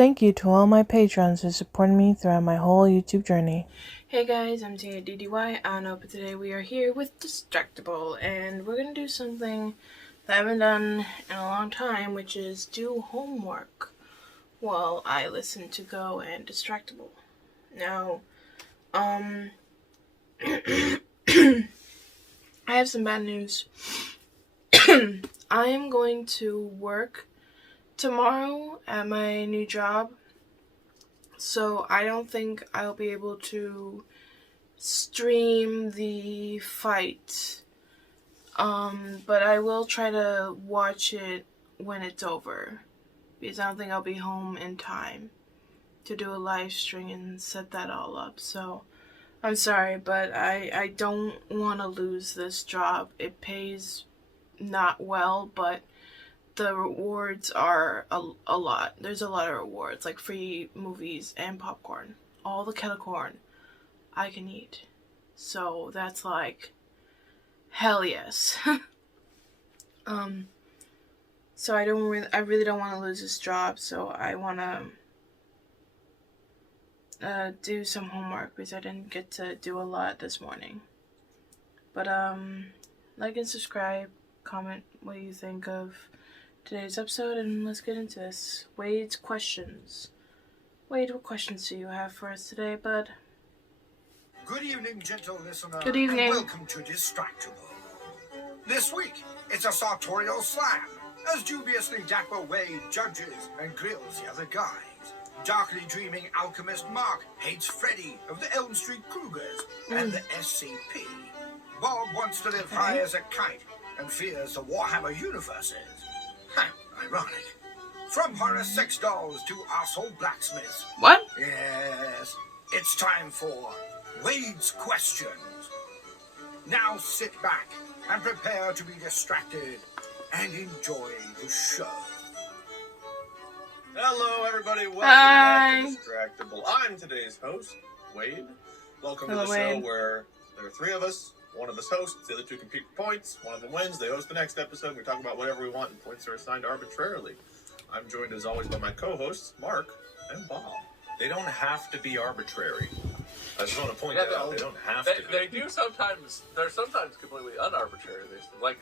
Thank you to all my patrons who supported me throughout my whole YouTube journey. Hey guys, I'm M.A.D.D.Y. I know, but today we are here with Distractible, and we're going to do something that I haven't done in a long time, which is do homework while I listen to Go and Distractible. Now, I have some bad news. I am going to work tomorrow at my new job, so I don't think I'll be able to stream the fight. But I will try to watch it when it's over, because I don't think I'll be home in time to do a live stream and set that all up. So I'm sorry, but I don't want to lose this job. It pays not well, but the rewards are a lot. There's a lot of rewards, like free movies and popcorn. All the kettle corn I can eat. So that's like, hell yes. So I really don't want to lose this job, so I want to do some homework because I didn't get to do a lot this morning. But like and subscribe, comment what you think of today's episode, and let's get into this. Wade's questions. Wade, what questions do you have for us today, bud? Good evening, gentle listener. Good evening. And welcome to Distractible. This week, it's a sartorial slam, as dubiously dapper Wade judges and grills the other guys. Darkly dreaming alchemist Mark hates Freddy of the Elm Street Krugers and the SCP. Bob wants to live high as a kite and fears the Warhammer universes. Ironic. From horror sex dolls to arsehole blacksmiths. What? Yes, it's time for Wade's Questions. Now sit back and prepare to be distracted and enjoy the show. Hello, everybody. Welcome Hi. back to Distractible. I'm today's host, Wade. Welcome Hello, to the show Wade. where there are three of us. One of us hosts, the other two compete for points. One of them wins. They host the next episode. We talk about whatever we want, and points are assigned arbitrarily. I'm joined, as always, by my co-hosts, Mark and Bob. They don't have to be arbitrary. I just want to point that out. They don't have to be. They do sometimes. They're sometimes completely unarbitrary. Like,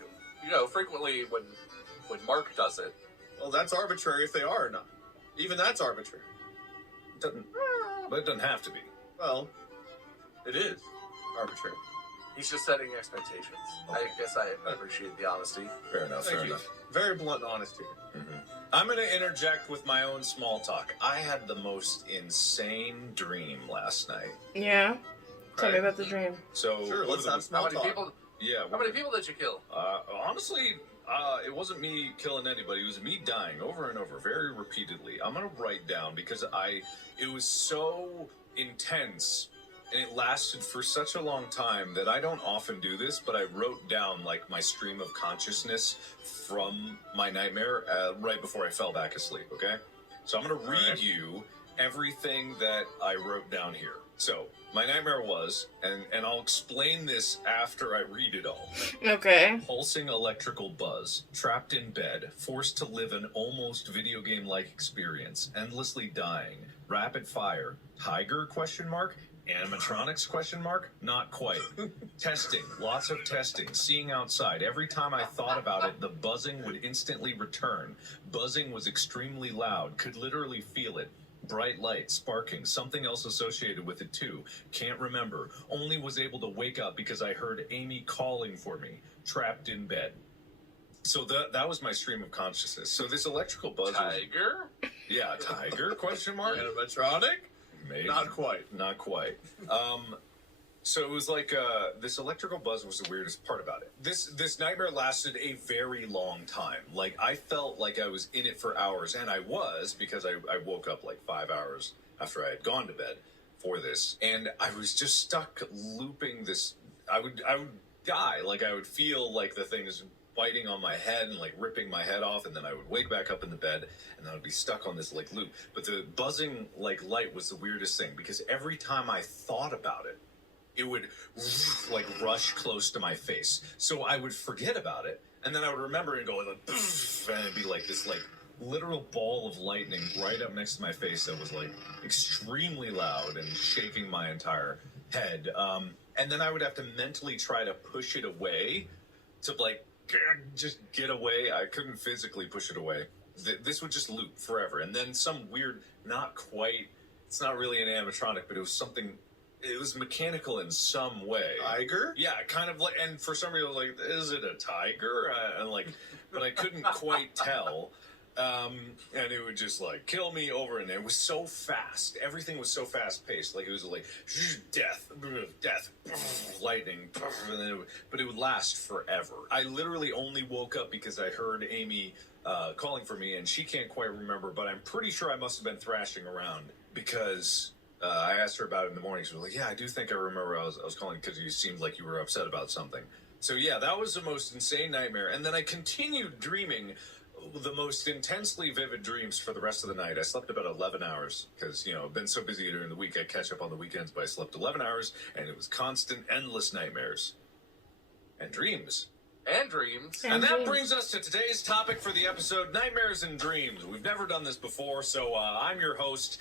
frequently when Mark does it. Well, that's arbitrary if they are or not. Even that's arbitrary. But it doesn't have to be. Well, it is arbitrary. He's just setting expectations. Okay. I guess I appreciate the honesty. Fair enough, Thank fair you. enough. Very blunt and honest here. I'm going to interject with my own small talk. I had the most insane dream last night. Yeah? Tell me Right. about the dream. So, Sure, let's have How small many talk. people? yeah. How many people did you kill? Honestly, it wasn't me killing anybody. It was me dying over and over, very repeatedly. I'm going to write down because it was so intense and it lasted for such a long time that I don't often do this, but I wrote down like my stream of consciousness from my nightmare right before I fell back asleep, okay? So I'm going to read right. you everything that I wrote down here. So, my nightmare was, and I'll explain this after I read it all. Okay. Pulsing electrical buzz, trapped in bed, forced to live an almost video game-like experience, endlessly dying, rapid fire, tiger, question mark, animatronics, question mark, not quite. Testing, lots of testing, seeing outside. Every time I thought about it, the buzzing would instantly return. Buzzing was extremely loud, could literally feel it. Bright light, sparking, something else associated with it too. Can't remember. Only was able to wake up because I heard Amy calling for me. Trapped in bed. So that was my stream of consciousness. So this electrical buzz was... Tiger? Yeah, tiger, question mark? Animatronic? Maybe. Not quite. Not quite. So it was like this electrical buzz was the weirdest part about it. This nightmare lasted a very long time. Like I felt like I was in it for hours, and I was because I woke up like 5 hours after I had gone to bed for this, and I was just stuck looping this. I would die. Like I would feel like the thing is biting on my head and like ripping my head off, and then I would wake back up in the bed and then I'd be stuck on this like loop. But the buzzing like light was the weirdest thing because every time I thought about it, it would like rush close to my face. So I would forget about it, and then I would remember and go like, and it'd be like this like literal ball of lightning right up next to my face that was like extremely loud and shaking my entire head. And then I would have to mentally try to push it away to like just get away. I couldn't physically push it away. This would just loop forever. And then some weird, not quite, it's not really an animatronic, but it was something, it was mechanical in some way. Tiger? Yeah, kind of like, and for some reason I was like, is it a tiger? And like, but I couldn't quite tell. And it would just like kill me over, and it was so fast. Everything was so fast paced. Like it was like death, lightning, and then but it would last forever. I literally only woke up because I heard Amy calling for me, and she can't quite remember, but I'm pretty sure I must have been thrashing around because I asked her about it in the morning. She was like, "Yeah, I do think I remember I was calling because you seemed like you were upset about something." So yeah, that was the most insane nightmare, and then I continued dreaming the most intensely vivid dreams for the rest of the night. I slept about 11 hours because, you know, I've been so busy during the week. I catch up on the weekends, but I slept 11 hours, and it was constant, endless nightmares and dreams. And dreams. And that brings us to today's topic for the episode, Nightmares and Dreams. We've never done this before, so I'm your host.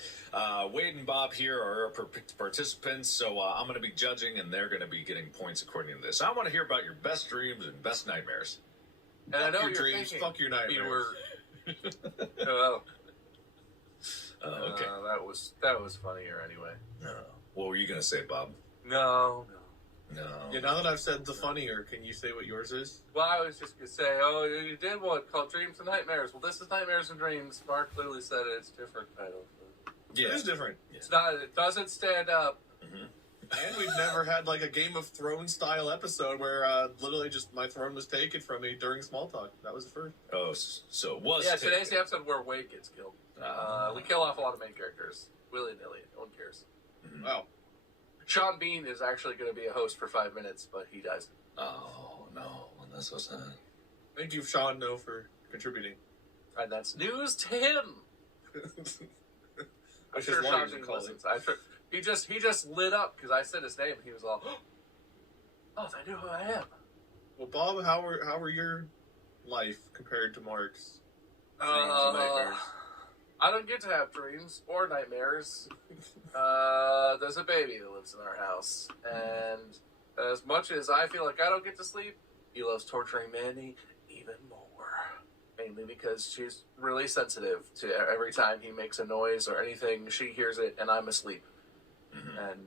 Wade and Bob here are our participants, so I'm going to be judging, and they're going to be getting points according to this. I want to hear about your best dreams and best nightmares. And I know your you're dreams, thinking, fuck your nightmares. You were, Okay. that was funnier anyway. No. What were you going to say, Bob? No. No. Yeah, now that I've said the funnier, can you say what yours is? Well, I was just gonna say, oh, you did one called Dreams and Nightmares. Well, this is Nightmares and Dreams. Mark clearly said it. It's different title. Yeah. It is different. It's not. It doesn't stand up. Mm-hmm. And we've never had like a Game of Thrones style episode where literally just my throne was taken from me during small talk. That was the first. Oh, so it was. Yeah, taken. today's the episode where Wade gets killed. We kill off a lot of main characters willy nilly. No one cares. Mm-hmm. Wow. Sean Bean is actually going to be a host for 5 minutes, but he dies. Oh no, that's so sad. Thank you, Sean, No, for contributing. And that's news to him. I'm Which sure is Sean lawyers Bean call it. listens. He just lit up because I said his name, and he was all, "Oh, I knew who I am." Well, Bob, how were your life compared to Mark's dreams and nightmares? I don't get to have dreams or nightmares. There's a baby that lives in our house, and as much as I feel like I don't get to sleep, he loves torturing Mandy even more. Mainly because she's really sensitive to every time he makes a noise or anything, she hears it, and I'm asleep. Mm-hmm. And,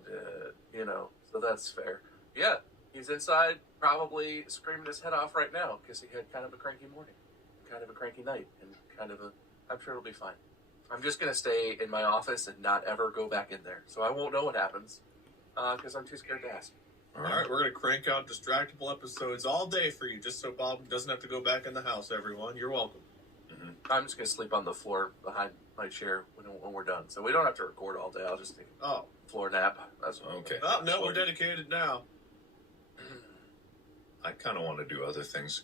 so that's fair. Yeah, he's inside, probably screaming his head off right now, because he had kind of a cranky morning, kind of a cranky night, and I'm sure it'll be fine. I'm just going to stay in my office and not ever go back in there, so I won't know what happens, because I'm too scared to ask. All right, we're going to crank out Distractible episodes all day for you, just so Bob doesn't have to go back in the house, everyone. You're welcome. Mm-hmm. I'm just going to sleep on the floor behind my chair when we're done, so we don't have to record all day. I'll just take a Oh. floor nap. That's Okay. Oh, no, we're dedicated now. I kind of want to do other things.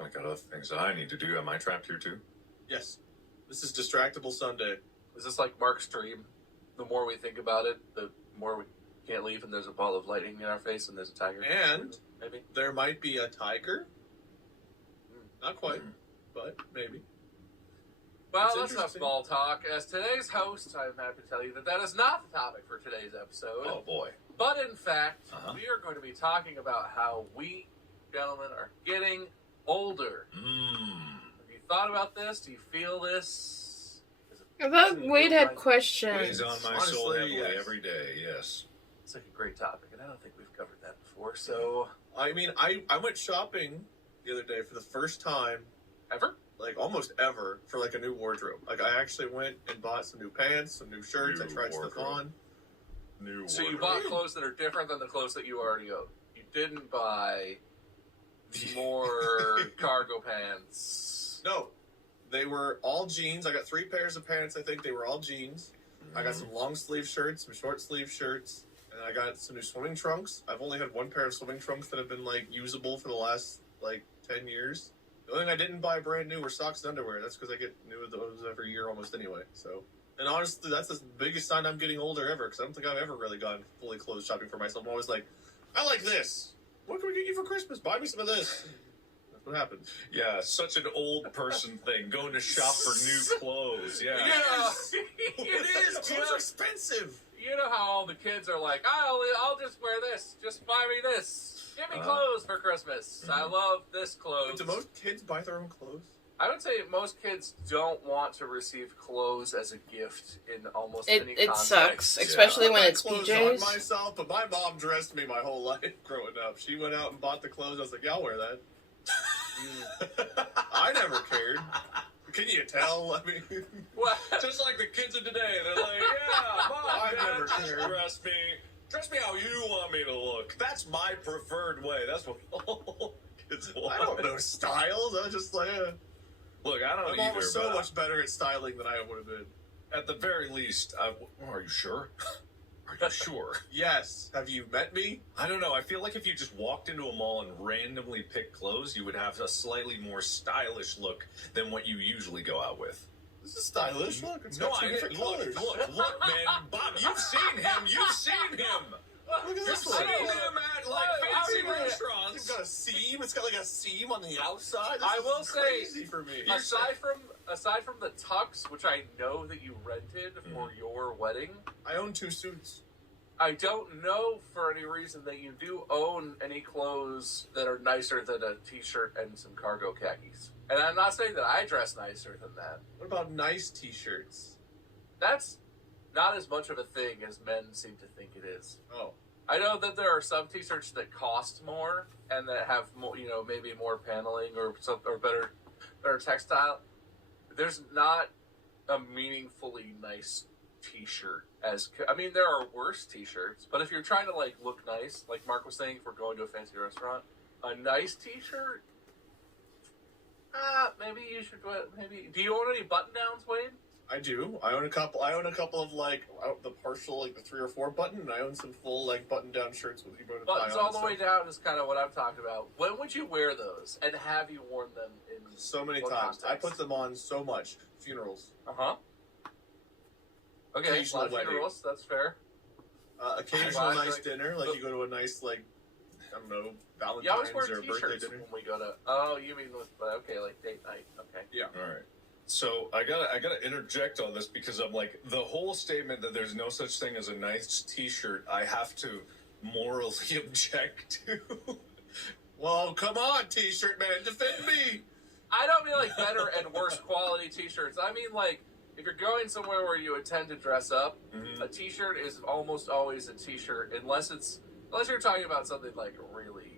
I got other things that I need to do. Am I trapped here too? Yes. This is Distractible Sunday. Is this like Mark's dream? The more we think about it, the more we can't leave, and there's a ball of lightning in our face, and there's a tiger. And maybe there might be a tiger. Not quite, but maybe. Well, It's that's enough interesting. small talk. As today's host, I'm happy to tell you that is not the topic for today's episode. Oh boy. But in fact, Uh-huh. we are going to be talking about how we, gentlemen, are getting older. Have you thought about this? Do you feel this? I thought Wade had questions. Weighs on my soul Honestly, heavily yes. every day. Yes. It's like a great topic, and I don't think we've covered that before. So, I mean, I went shopping the other day for the first time, ever? like almost ever, for like a new wardrobe. Like I actually went and bought some new pants, some new shirts. I New tried stuff wardrobe. on. New So you wardrobe. bought clothes that are different than the clothes that you already own. You didn't buy more cargo pants. No, they were all jeans. I got 3 pairs of pants. I think they were all jeans. I got some long sleeve shirts, some short sleeve shirts, and I got some new swimming trunks. I've only had 1 pair of swimming trunks that have been like usable for the last like 10 years. The only thing I didn't buy brand new were socks and underwear. That's because I get new of those every year almost anyway. So, and honestly, that's the biggest sign I'm getting older ever, because I don't think I've ever really gone fully clothes shopping for myself. I'm always like, I like this. What can we get you for Christmas? Buy me some of this. What happened? Yeah, such an old person thing. Going to shop for new clothes. Yeah. It is. Clothes are expensive. You know how all the kids are like, I'll just wear this. Just buy me this. Give me clothes for Christmas. I love this clothes. Do most kids buy their own clothes? I would say most kids don't want to receive clothes as a gift in almost any It context. sucks, especially I when buy it's clothes PJs. on myself, but my mom dressed me my whole life growing up. She went out and bought the clothes. I was like, yeah, I'll wear that. I never cared. Can you tell? I mean, What? Just like the kids of today. They're like, yeah, Mom, I've Dad, never just cared. dress me how you want me to look. That's my preferred way. That's what all kids want. I don't know styles. I was just like, Look, I don't my mom either. was so but much better at styling than I would have been. at the very least, are you sure? Are you sure? Yes. Have you met me? I don't know. I feel like if you just walked into a mall and randomly picked clothes, you would have a slightly more stylish look than what you usually go out with. This is stylish. Look, it's No, got two I different colors. look, man, Bob, you've seen him. You've seen him. Look at You've this seen one. him at like How fancy are you gonna- It's restaurants. got a seam. It's got like a seam on the outside. This I is will say, crazy for me. aside from the tux, which I know that you rented for your wedding, I own 2 suits. I don't know for any reason that you do own any clothes that are nicer than a t-shirt and some cargo khakis. And I'm not saying that I dress nicer than that. What about nice T-shirts? That's not as much of a thing as men seem to think it is. Oh, I know that there are some t-shirts that cost more and that have more, maybe more paneling or better textile. There's not a meaningfully nice t-shirt there are worse t-shirts, but if you're trying to like look nice, like Mark was saying, if we're going to a fancy restaurant, a nice t-shirt, maybe you should do you own any button downs, Wade? I do. I own a couple of like the partial, like the 3 or 4 button, and I own some full like button down shirts with emotive Buttons tie on all the and way stuff. down is kind of what I'm talking about. When would you wear those, and have you worn them in So many what times. I context? put them on so much. Funerals. Okay, a Occasional lot of wedding. funerals, that's fair. Occasional Well, nice like- dinner, like you go to a nice like I don't know, You always Valentine's wear or birthday t-shirts dinner. when we go to. Oh, you mean with like date night? Okay. Yeah. All right. So I gotta interject on this because I'm like the whole statement that there's no such thing as a nice T-shirt. I have to morally object to. Well, come on, T-shirt man, defend me. I don't mean like better and worse quality t-shirts. I mean like if you're going somewhere where you intend to dress up, a t-shirt is almost always a t-shirt unless you're talking about something like really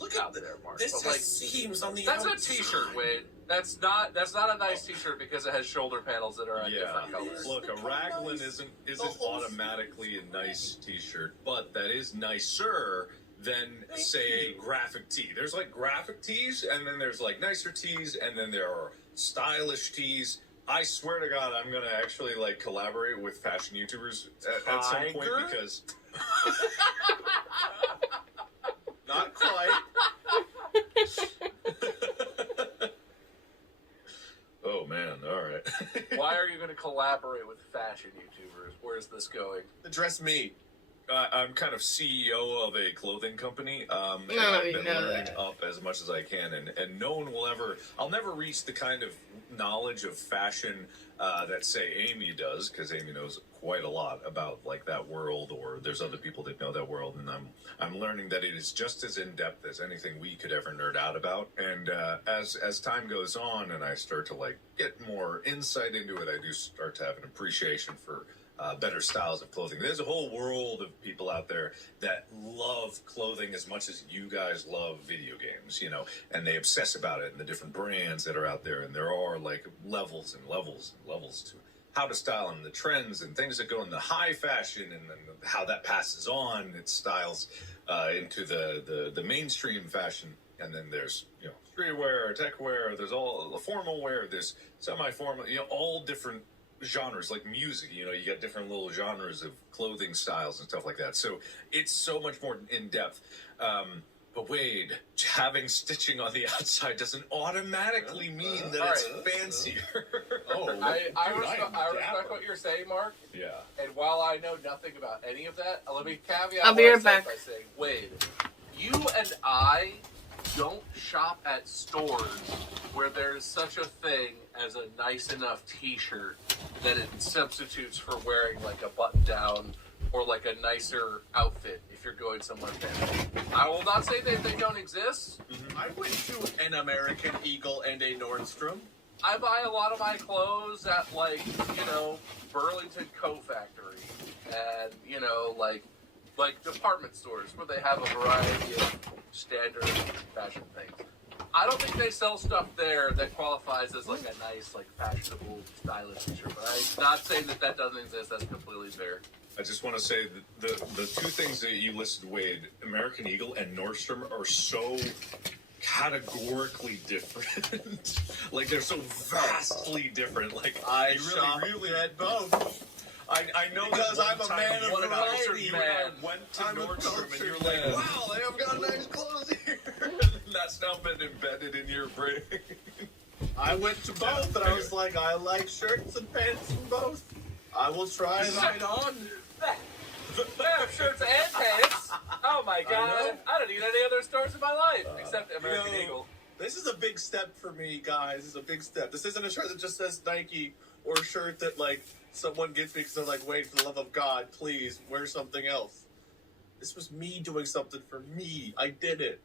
Look out at there, Mark. this. But, Has like, seams on the that's outside. a t-shirt, Wade. That's not a nice t-shirt because it has shoulder panels that are a different color. Look, a raglan isn't automatically a nice T-shirt, but that is nicer than say a graphic tee. There's like graphic tees, and then there's like nicer tees, and then there are stylish tees. I swear to God, I'm gonna actually like collaborate with fashion YouTubers at some point Tiger? because Not quite. oh man, all right. Why are you going to collaborate with fashion YouTubers? Where's this going? Address me. I'm kind of CEO of a clothing company, and No, I've you been know learning that. up as much as I can, and no one will I'll never reach the kind of knowledge of fashion that, say, Amy does, because Amy knows quite a lot about, like, that world, or there's other people that know that world, and I'm learning that it is just as in-depth as anything we could ever nerd out about, and as time goes on, and I start to, like, get more insight into it, I do start to have an appreciation for better styles of clothing. There's a whole world of people out there that love clothing as much as you guys love video games, and they obsess about it and the different brands that are out there. And there are like levels and levels and levels to how to style and the trends and things that go in the high fashion and then how that passes on its styles into the mainstream fashion. And then there's, streetwear, tech wear, there's all the formal wear, there's semi-formal, all different genres, like music, you get different little genres of clothing styles and stuff like that. So it's so much more in depth. But Wade, having stitching on the outside doesn't automatically mean that it's fancier. I respect what you're saying, Mark. Yeah. And while I know nothing about any of that, let me caveat I'll be what I right said back. by saying, Wade, you and I don't shop at stores where there's such a thing as a nice enough t-shirt that it substitutes for wearing like a button down or like a nicer outfit if you're going somewhere fancy. I will not say that they don't exist. I went to an American Eagle and a Nordstrom. I buy a lot of my clothes at like, Burlington Coat Factory and, like department stores where they have a variety of standard fashion things. I don't think they sell stuff there that qualifies as like a nice, like fashionable, stylish t-shirt. But I'm not saying that doesn't exist. That's completely fair. I just want to say that the two things that you listed, Wade, American Eagle and Nordstrom, are so categorically different. Like, they're so vastly different. Like, I you really at both. I know Because that I'm a man of variety, you man. and I went to I'm a Nordstrom and you're cultured like, man. wow, they have got nice clothes here. That's now been embedded in your brain. I went to both, and I was like, I like shirts and pants from both. I will try right on. They have shirts and pants. Oh my god. I don't need any other stores in my life except American Eagle. This is a big step for me, guys. This is a big step. This isn't a shirt that just says Nike or a shirt that, like, someone gets me because they're like, wait, for the love of God, please, wear something else. This was me doing something for me. I did it.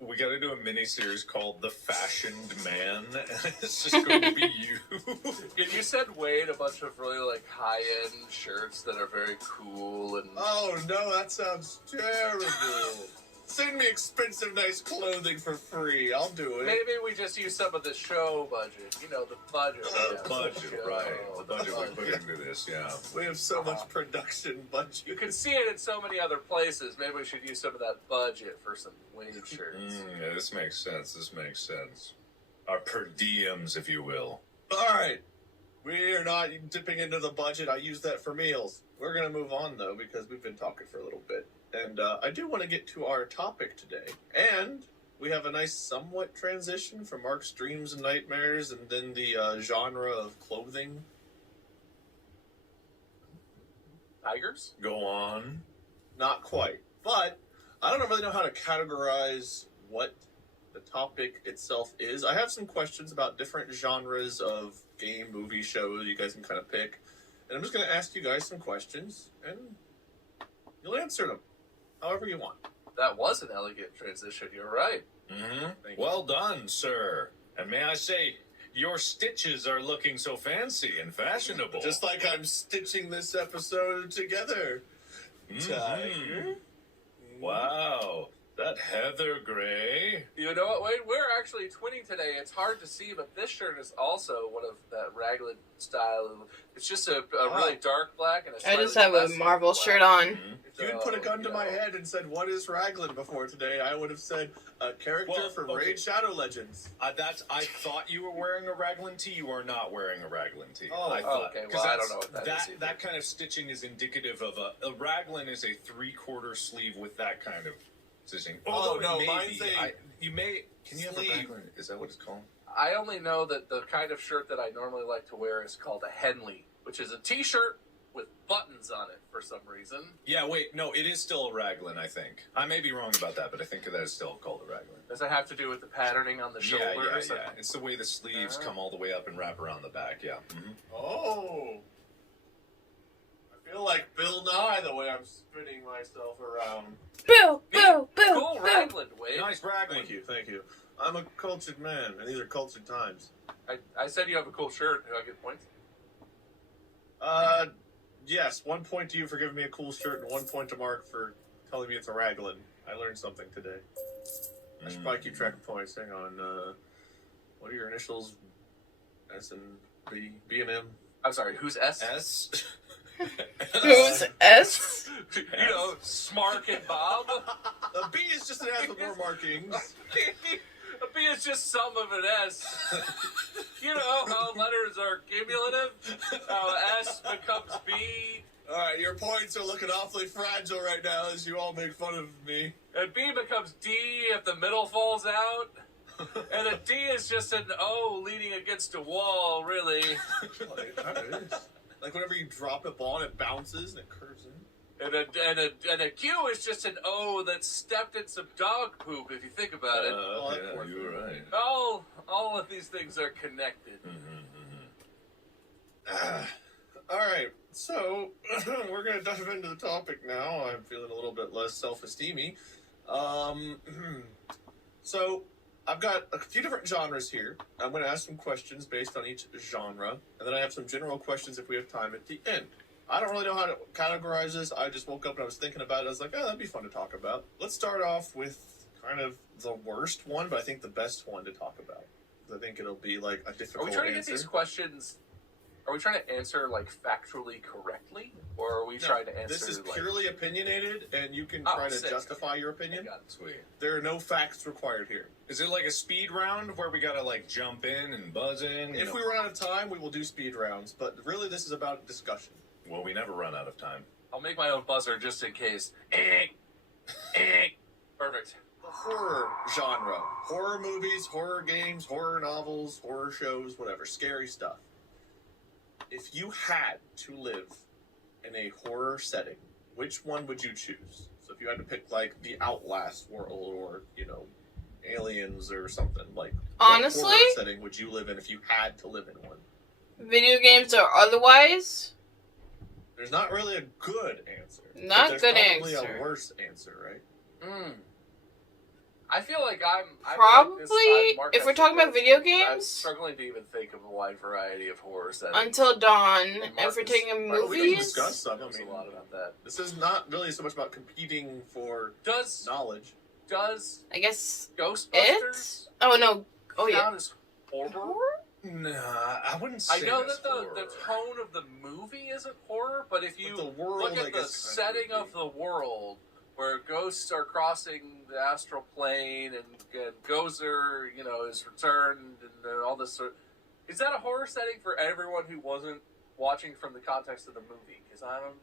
We got to do a mini-series called The Fashioned Man. It's just going to be you. You said Wade a bunch of really like high-end shirts that are very cool and Oh, no, that sounds terrible. Send me expensive, nice clothing for free. I'll do it. maybe we just use some of the show budget. The budget. The budget, right. The budget we put into this, yeah. We have so much production budget. You can see it in so many other places. Maybe we should use some of that budget for some Wade shirts. Yeah, this makes sense. This makes sense. Our per diems, if you will. All right. We're not dipping into the budget. I use that for meals. We're going to move on, though, because we've been talking for a little bit. And I do want to get to our topic today. And we have a nice somewhat transition from Mark's dreams and nightmares and then the genre of clothing. Tigers? Go on. Not quite. But I don't really know how to categorize what the topic itself is. I have some questions about different genres of game, movie, shows you guys can kind of pick. And I'm just going to ask you guys some questions, and you'll answer them however you want. That was an elegant transition. You're right. Mm-hmm. Thank you. Well done, sir. And may I say, your stitches are looking so fancy and fashionable. Just like I'm stitching this episode together. Mhm. Tiger? Wow. That heather gray. You know what, Wade? We're actually twinning today. It's hard to see, but this shirt is also one of that raglan style. It's just a really dark black and a I just slightly have a less Marvel black. shirt on. Mhm. If you had put a gun to my head and said, what is Raglan before today, I would have said a character Well, from okay. Raid Shadow Legends. I thought you were wearing a raglan tee. You are not wearing a raglan tee. Oh, I thought, okay. 'cause Well, I that's- don't know what that is either. That kind of stitching is indicative of a raglan is a 3/4 sleeve with that kind of stitching. Oh, Although no, it may mine's be. a Can you have a sleeve. raglan? Is that what it's called? I only know that the kind of shirt that I normally like to wear is called a Henley, which is a t-shirt with buttons on it for some reason. Yeah, wait, no, it is still a raglan, I think. I may be wrong about that, but I think that is still called a raglan. Does it have to do with the patterning on the shoulders? Yeah. It's the way the sleeves come all the way up and wrap around the back, yeah. Mm-hmm. Oh. I feel like Bill Nye the way I'm spinning myself around. Boo, boo, boo, Cool boo. raglan, Wade. Nice raglan. Thank you. I'm a cultured man, and these are cultured times. I said you have a cool shirt. Do I get points? Yes, 1 point to you for giving me a cool shirt, and 1 point to Mark for telling me it's a raglan. I learned something today. I should probably keep track of points. Hang on. What are your initials? S and B, B and M. I'm sorry, who's S? S. Who's S? Smark and Bob. A B is just an S with more markings. A B is just some of an S. You know how letters are cumulative? How S becomes B, All right, your points are looking awfully fragile right now as you all make fun of me. and B becomes D if the middle falls out. And a D is just an O leaning against a wall, really. Like whenever you drop a ball and it bounces and it curves in. And a Q is just an O that stepped in some dog poop, if you think about it. Yeah, you were right. All of these things are connected. All right, so we're gonna dive into the topic now. I'm feeling a little bit less self-esteemy. So I've got a few different genres here. I'm gonna ask some questions based on each genre, and then I have some general questions if we have time at the end. I don't really know how to categorize this. I just woke up and I was thinking about it. I was like, oh, that'd be fun to talk about. Let's start off with kind of the worst one, but I think the best one to talk about. I think it'll be like a difficult Are we trying to get answer. these questions? Are we trying to answer like factually correctly, or are we trying to answer? This is like... purely opinionated, and you can try to justify your opinion. Sweet. There are no facts required here. Is it like a speed round where we gotta like jump in and buzz in? If we run out of time, we will do speed rounds, but really this is about discussion. Well, we never run out of time. I'll make my own buzzer just in case. Perfect. The horror genre. Horror movies, horror games, horror novels, horror shows, whatever. Scary stuff. If you had to live in a horror setting, which one would you choose? So if you had to pick, like, the Outlast world or, Aliens or something, like... Honestly? What horror setting would you live in if you had to live in one? Video games or otherwise? There's not really a good answer. Not but good there's probably answer. a worse answer, right? I feel like I'm Probably, Mark if we're has talking to about go. video I'm games? struggling to even think of a wide variety of horror settings. Until Dawn. And If we're taking Marcus- We can movies, discuss some. I knows mean, a lot about that. this is not really so much about competing for Does knowledge. I guess Ghostbusters Oh no. Oh yeah. count as horror? Nah, I wouldn't say I know that's that the horror. tone of the movie isn't horror, but if you But the world, look I at the guess, kind setting of of the world, where ghosts are crossing the astral plane and Gozer, is returned and all this sort. Is that a horror setting for everyone who wasn't watching from the context of the movie? Because I'm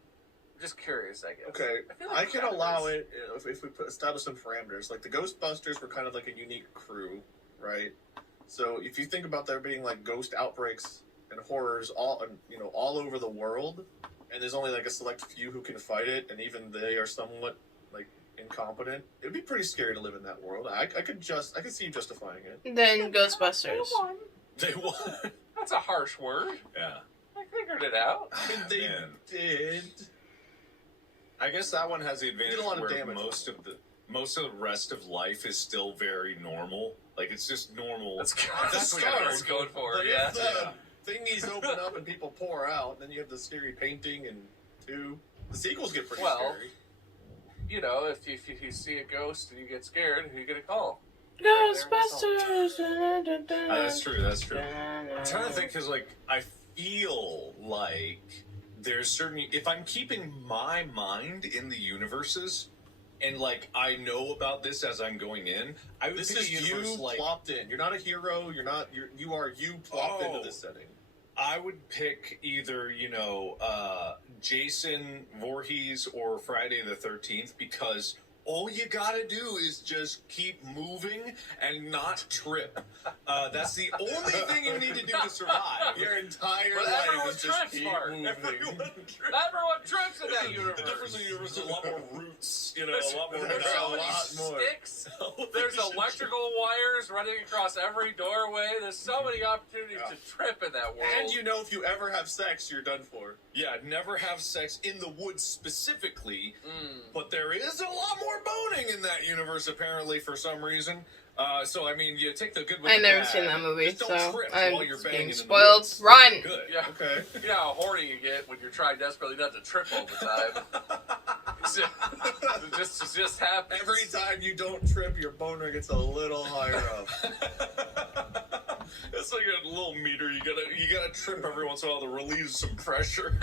just curious, I guess. Okay, feel like I can that allow is- it if we establish some parameters. Like the Ghostbusters were kind of like a unique crew, right? So if you think about there being like ghost outbreaks and horrors all over the world, and there's only like a select few who can fight it, and even they are somewhat like incompetent, it'd be pretty scary to live in that world. I could see you justifying it. Then Ghostbusters. They won. That's a harsh word. Yeah. I figured it out. I mean, they Man. did. I guess that one has the advantage Did a lot of where damage. most of the rest of life is still very normal. Like it's just normal. That's That's what I was good. going for. But Yeah. if the thingies open up and people pour out, then you have the scary painting and the sequels get pretty Well, scary. If you see a ghost and you get scared, who you gonna call? Ghostbusters. That's true. That's true. I'm trying to think because like I feel like there's certain if I'm keeping my mind in the universes and like I know about this as I'm going in, I would This pick is a universe you like plopped in. You're not a hero. You are you plopped into this setting. I would pick either, Jason Voorhees or Friday the 13th because all you gotta do is just keep moving and not trip. That's the only thing you need to do to survive. Your entire But life everyone is just trips, keep Mark. moving. Everyone trips. Everyone trips in that universe. The difference in the universe is a lot more roots, a lot more. There's so many lot more. sticks. There's electrical wires running across every doorway. There's so many opportunities to trip in that world. And if you ever have sex, you're done for. Yeah, never have sex in the woods specifically, but there is a lot more boning in that universe apparently for some reason. So I mean, you take the good with I've the never bad. seen that movie, Just don't so trip I'm while you're banging being in the spoiled. woods. Run! Good. Yeah. Okay. You know how horny you get when you're trying desperately not to trip all the time. It just happens. Every time you don't trip, your boner gets a little higher up. It's like a little meter. You gotta trip every once in a while to relieve some pressure.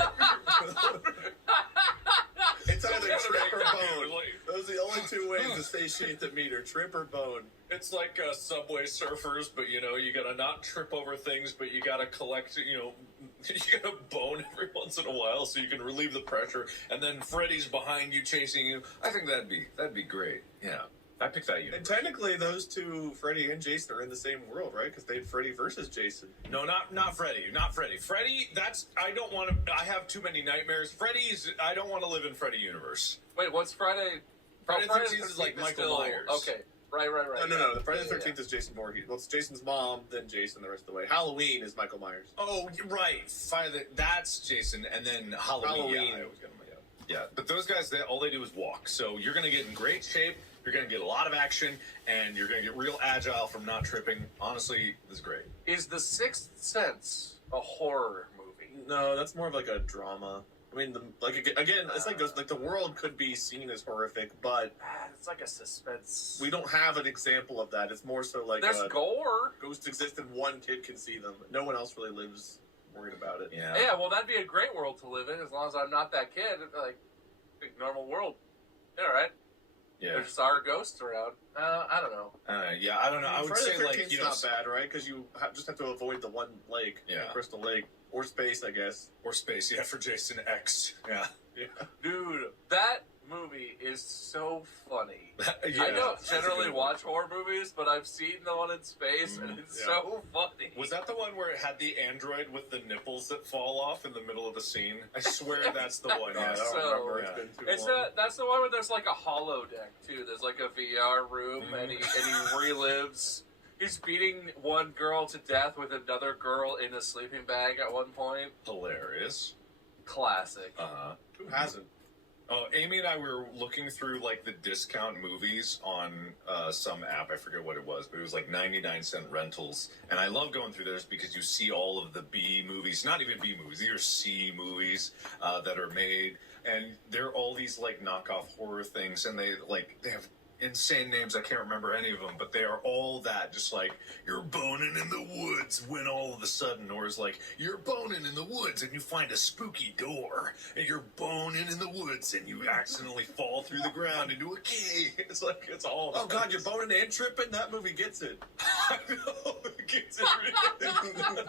It's either trip or Like- bone. Those are the only two ways to satiate the meter: trip or bone. It's like Subway Surfers, but you gotta not trip over things, but you gotta collect, you gotta bone every once in a while so you can relieve the pressure. And then Freddy's behind you, chasing you. I think that'd be great. Yeah. I picked that And universe. technically, those two, Freddy and Jason, are in the same world, right? Because they had Freddy versus Jason. No, not Freddy. Not Freddy. Freddy, I don't want to... I have too many nightmares. I don't want to live in Freddy universe. Wait, what's Friday? Friday the Friday 13th is like Michael still... Myers. Okay, right. No. Friday the 13th is Jason Voorhees. Well, it's Jason's mom, then Jason the rest of the way. Halloween is Michael Myers. Oh, right. That's Jason, and then Halloween. Yeah, I was gonna, yeah, but those guys, all they do is walk. So you're going to get in great shape. You're going to get a lot of action, and you're going to get real agile from not tripping. Honestly, this is great. Is The Sixth Sense a horror movie? No, that's more of like a drama. I mean, it's like the world could be seen as horrific, but It's like a suspense. we don't have an example of that. It's more so like There's gore. ghosts exist and one kid can see them. No one else really lives worried about it. Yeah. Yeah, well, that'd be a great world to live in as long as I'm not that kid. It'd be like, big normal world. Yeah, all right. Yeah. There's our ghosts around. I don't know. Yeah, I don't know. I would Friday say, the like, 13th's you know... not bad, right? Because you just have to avoid the one lake, Yeah. Crystal Lake, or space, I guess. Or space, yeah, for Jason X. Yeah. Yeah. Dude, that movie is so funny. Yeah, I don't that's a generally good watch horror movies, but I've seen the one in space, and it's yeah. so funny. Was that the one where it had the android with the nipples that fall off in the middle of the scene? I swear that's the one. I Yeah. don't So- remember. It's been too It's long. that's the one where there's like a hollow deck too. There's like a VR room, and he relives. He's beating one girl to death with another girl in a sleeping bag at one point. Hilarious. Classic. Uh-huh. Who hasn't? Oh, Amy and I were looking through like the discount movies on some app. I forget what it was, but it was like 99-cent rentals. And I love going through those because you see all of the B movies, not even B movies, these are C movies that are made. And they're all these like knockoff horror things, and they have insane names. I can't remember any of them, but they are all that, just like, you're boning in the woods when all of a sudden, or it's like, you're boning in the woods and you find a spooky door, and you're boning in the woods and you accidentally fall through the ground into a cave. It's like, it's all... Oh God, you're boning and tripping? That movie gets it. I know, it gets it really.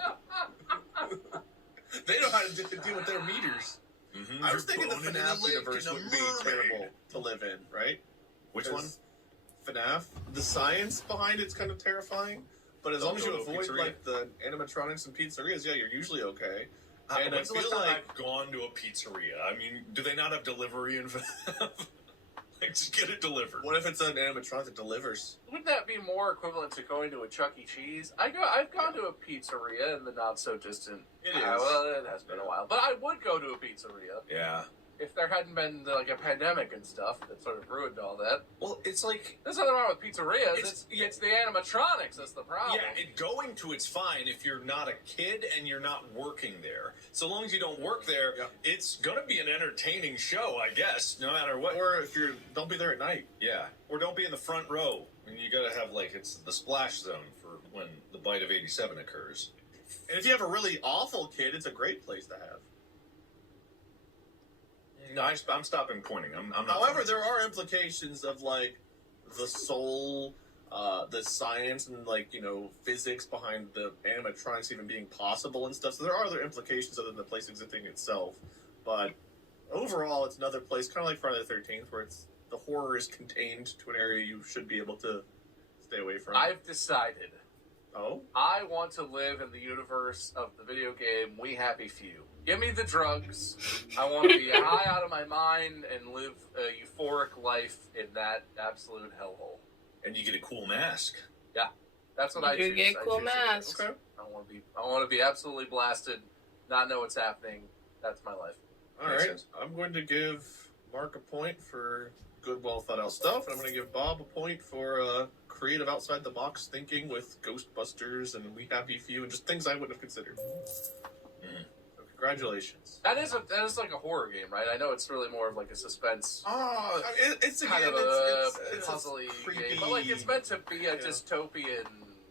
They know how to deal with their meters. Mm-hmm. I was thinking the FNAF universe would be terrible to live in, right? Which one? FNAF. The science behind it's kind of terrifying, but as long as you go to a avoid pizzeria. like the animatronics and pizzerias, yeah, you're usually okay. And I When's the last feel time like I've gone to a pizzeria? I mean, do they not have delivery in FNAF? Like, just get it delivered. what if it's an animatronic that delivers? Wouldn't that be more equivalent to going to a Chuck E. Cheese? I've gone to a pizzeria in the not so distant. It is. Well, it has been a while, but I would go to a pizzeria Yeah. if there hadn't been like a pandemic and stuff that sort of ruined all that. Well, it's like... There's nothing wrong with pizzerias. It's- It's the animatronics that's the problem. Yeah, going to it's fine if you're not a kid and you're not working there. So long as you don't work there, Yeah. it's going to be an entertaining show, I guess, no matter what. Or if you're, don't be there at night. Yeah, or don't be in the front row. I mean, you got to have, like, it's the splash zone for when the bite of 87 occurs. And if you have a really awful kid, it's a great place to have. No, I'm stopping pointing. I'm not. However, there are implications of like the soul, the science, and like physics behind the animatronics even being possible and stuff. So there are other implications other than the place existing itself. But overall, it's another place, kind of like Friday the 13th, where the horror is contained to an area you should be able to stay away from. I've decided. Oh, I want to live in the universe of the video game We Happy Few. Give me the drugs. I want to be high out of my mind and live a euphoric life in that absolute hellhole. And you get a cool mask. That's what You I could choose. get I cool choose something masks. else. I want to be absolutely blasted, not know what's happening. That's my life. all Makes right. sense. I'm going to give Mark a point for good, well thought out stuff, and I'm going to give Bob a point for creative outside the box thinking with Ghostbusters and We Happy Few and just things I wouldn't have considered. Mhm. So congratulations. That is like a horror game, right? I know it's really more of like a suspense Oh, it's kind again, of a it's puzzly creepy, game, but like it's meant to be a yeah. dystopian.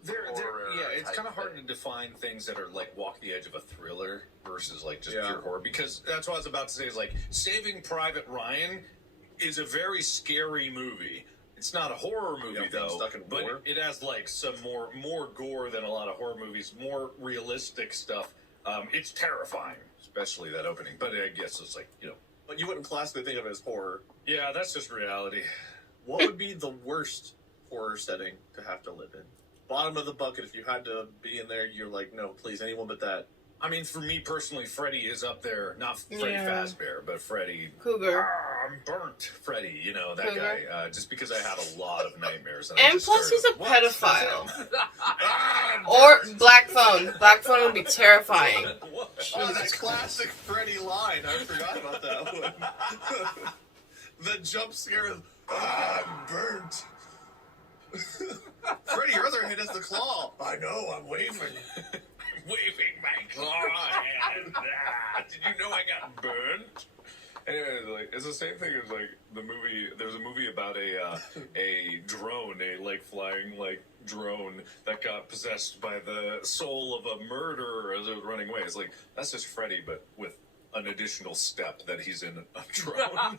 horror it's type kind of hard thing. to define things that are like walk the edge of a thriller versus like just Yeah. pure horror, because that's what I was about to say is like Saving Private Ryan is a very scary movie. It's not a horror movie being though, stuck in but gore. it has like some more gore than a lot of horror movies, more realistic stuff. It's terrifying, especially that opening. But I guess it's like But you wouldn't classically think of it as horror. yeah, that's just reality. What would be the worst horror setting to have to live in? Bottom of the bucket, if you had to be in there, you're like, no, please, anyone but that. I mean, for me personally, Freddy is up there. Not Freddy Fazbear, but Freddy... Cougar. I'm burnt. Freddy, you know, that Cougar. guy. Just because I had a lot of nightmares. And plus he's a pedophile. I'm Or burnt. Black Phone. Black Phone would be terrifying. Oh, that classic Freddy line. I forgot about that one. The jump scare of, I'm burnt. Freddy, your other hand is the claw. I know, I'm waving. Waving my claw hand. Did you know I got burnt? Anyway, like it's the same thing as like the movie. There's a movie about a drone, a like flying like drone that got possessed by the soul of a murderer as it was running away. It's like that's just Freddy, but with an additional step that he's in a drone.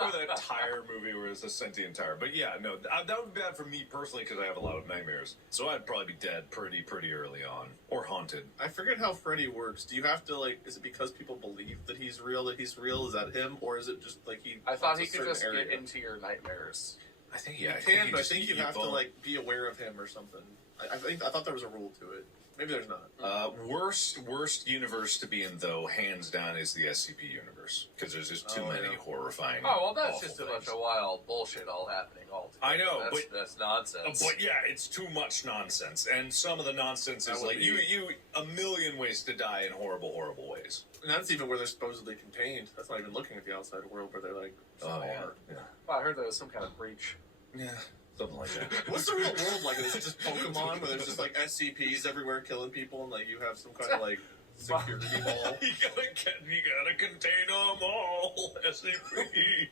Or that tire movie where it's a sentient tire. But yeah, no, that would be bad for me personally because I have a lot of nightmares. So I'd probably be dead pretty early on. Or haunted. I forget how Freddy works. Do you have to, like, is it because people believe that he's real? Is that him? Or is it just, like, he... I thought wants he a could certain just area? get into your nightmares. I think, yeah. You can, but I just- think you have to, bone- like, be aware of him or something. I thought there was a rule to it. Maybe there's not. Worst universe to be in, though, hands down, is the SCP universe. Because there's just too many yeah. horrifying. Oh, well, that's awful just a things. bunch of wild bullshit all happening all together. I know, that's nonsense. But yeah, it's too much nonsense, and some of the nonsense That is would like be- you a million ways to die in horrible ways. And that's even where they're supposedly contained. That's not even looking at the outside world where they're, like, Oh yeah, far. yeah, Well, I heard there was some kind of breach. yeah, something like that. What's the real world like? Is it just Pokemon where there's just like SCPs everywhere killing people and like you have some kind of like security ball? you gotta contain them all. SCP.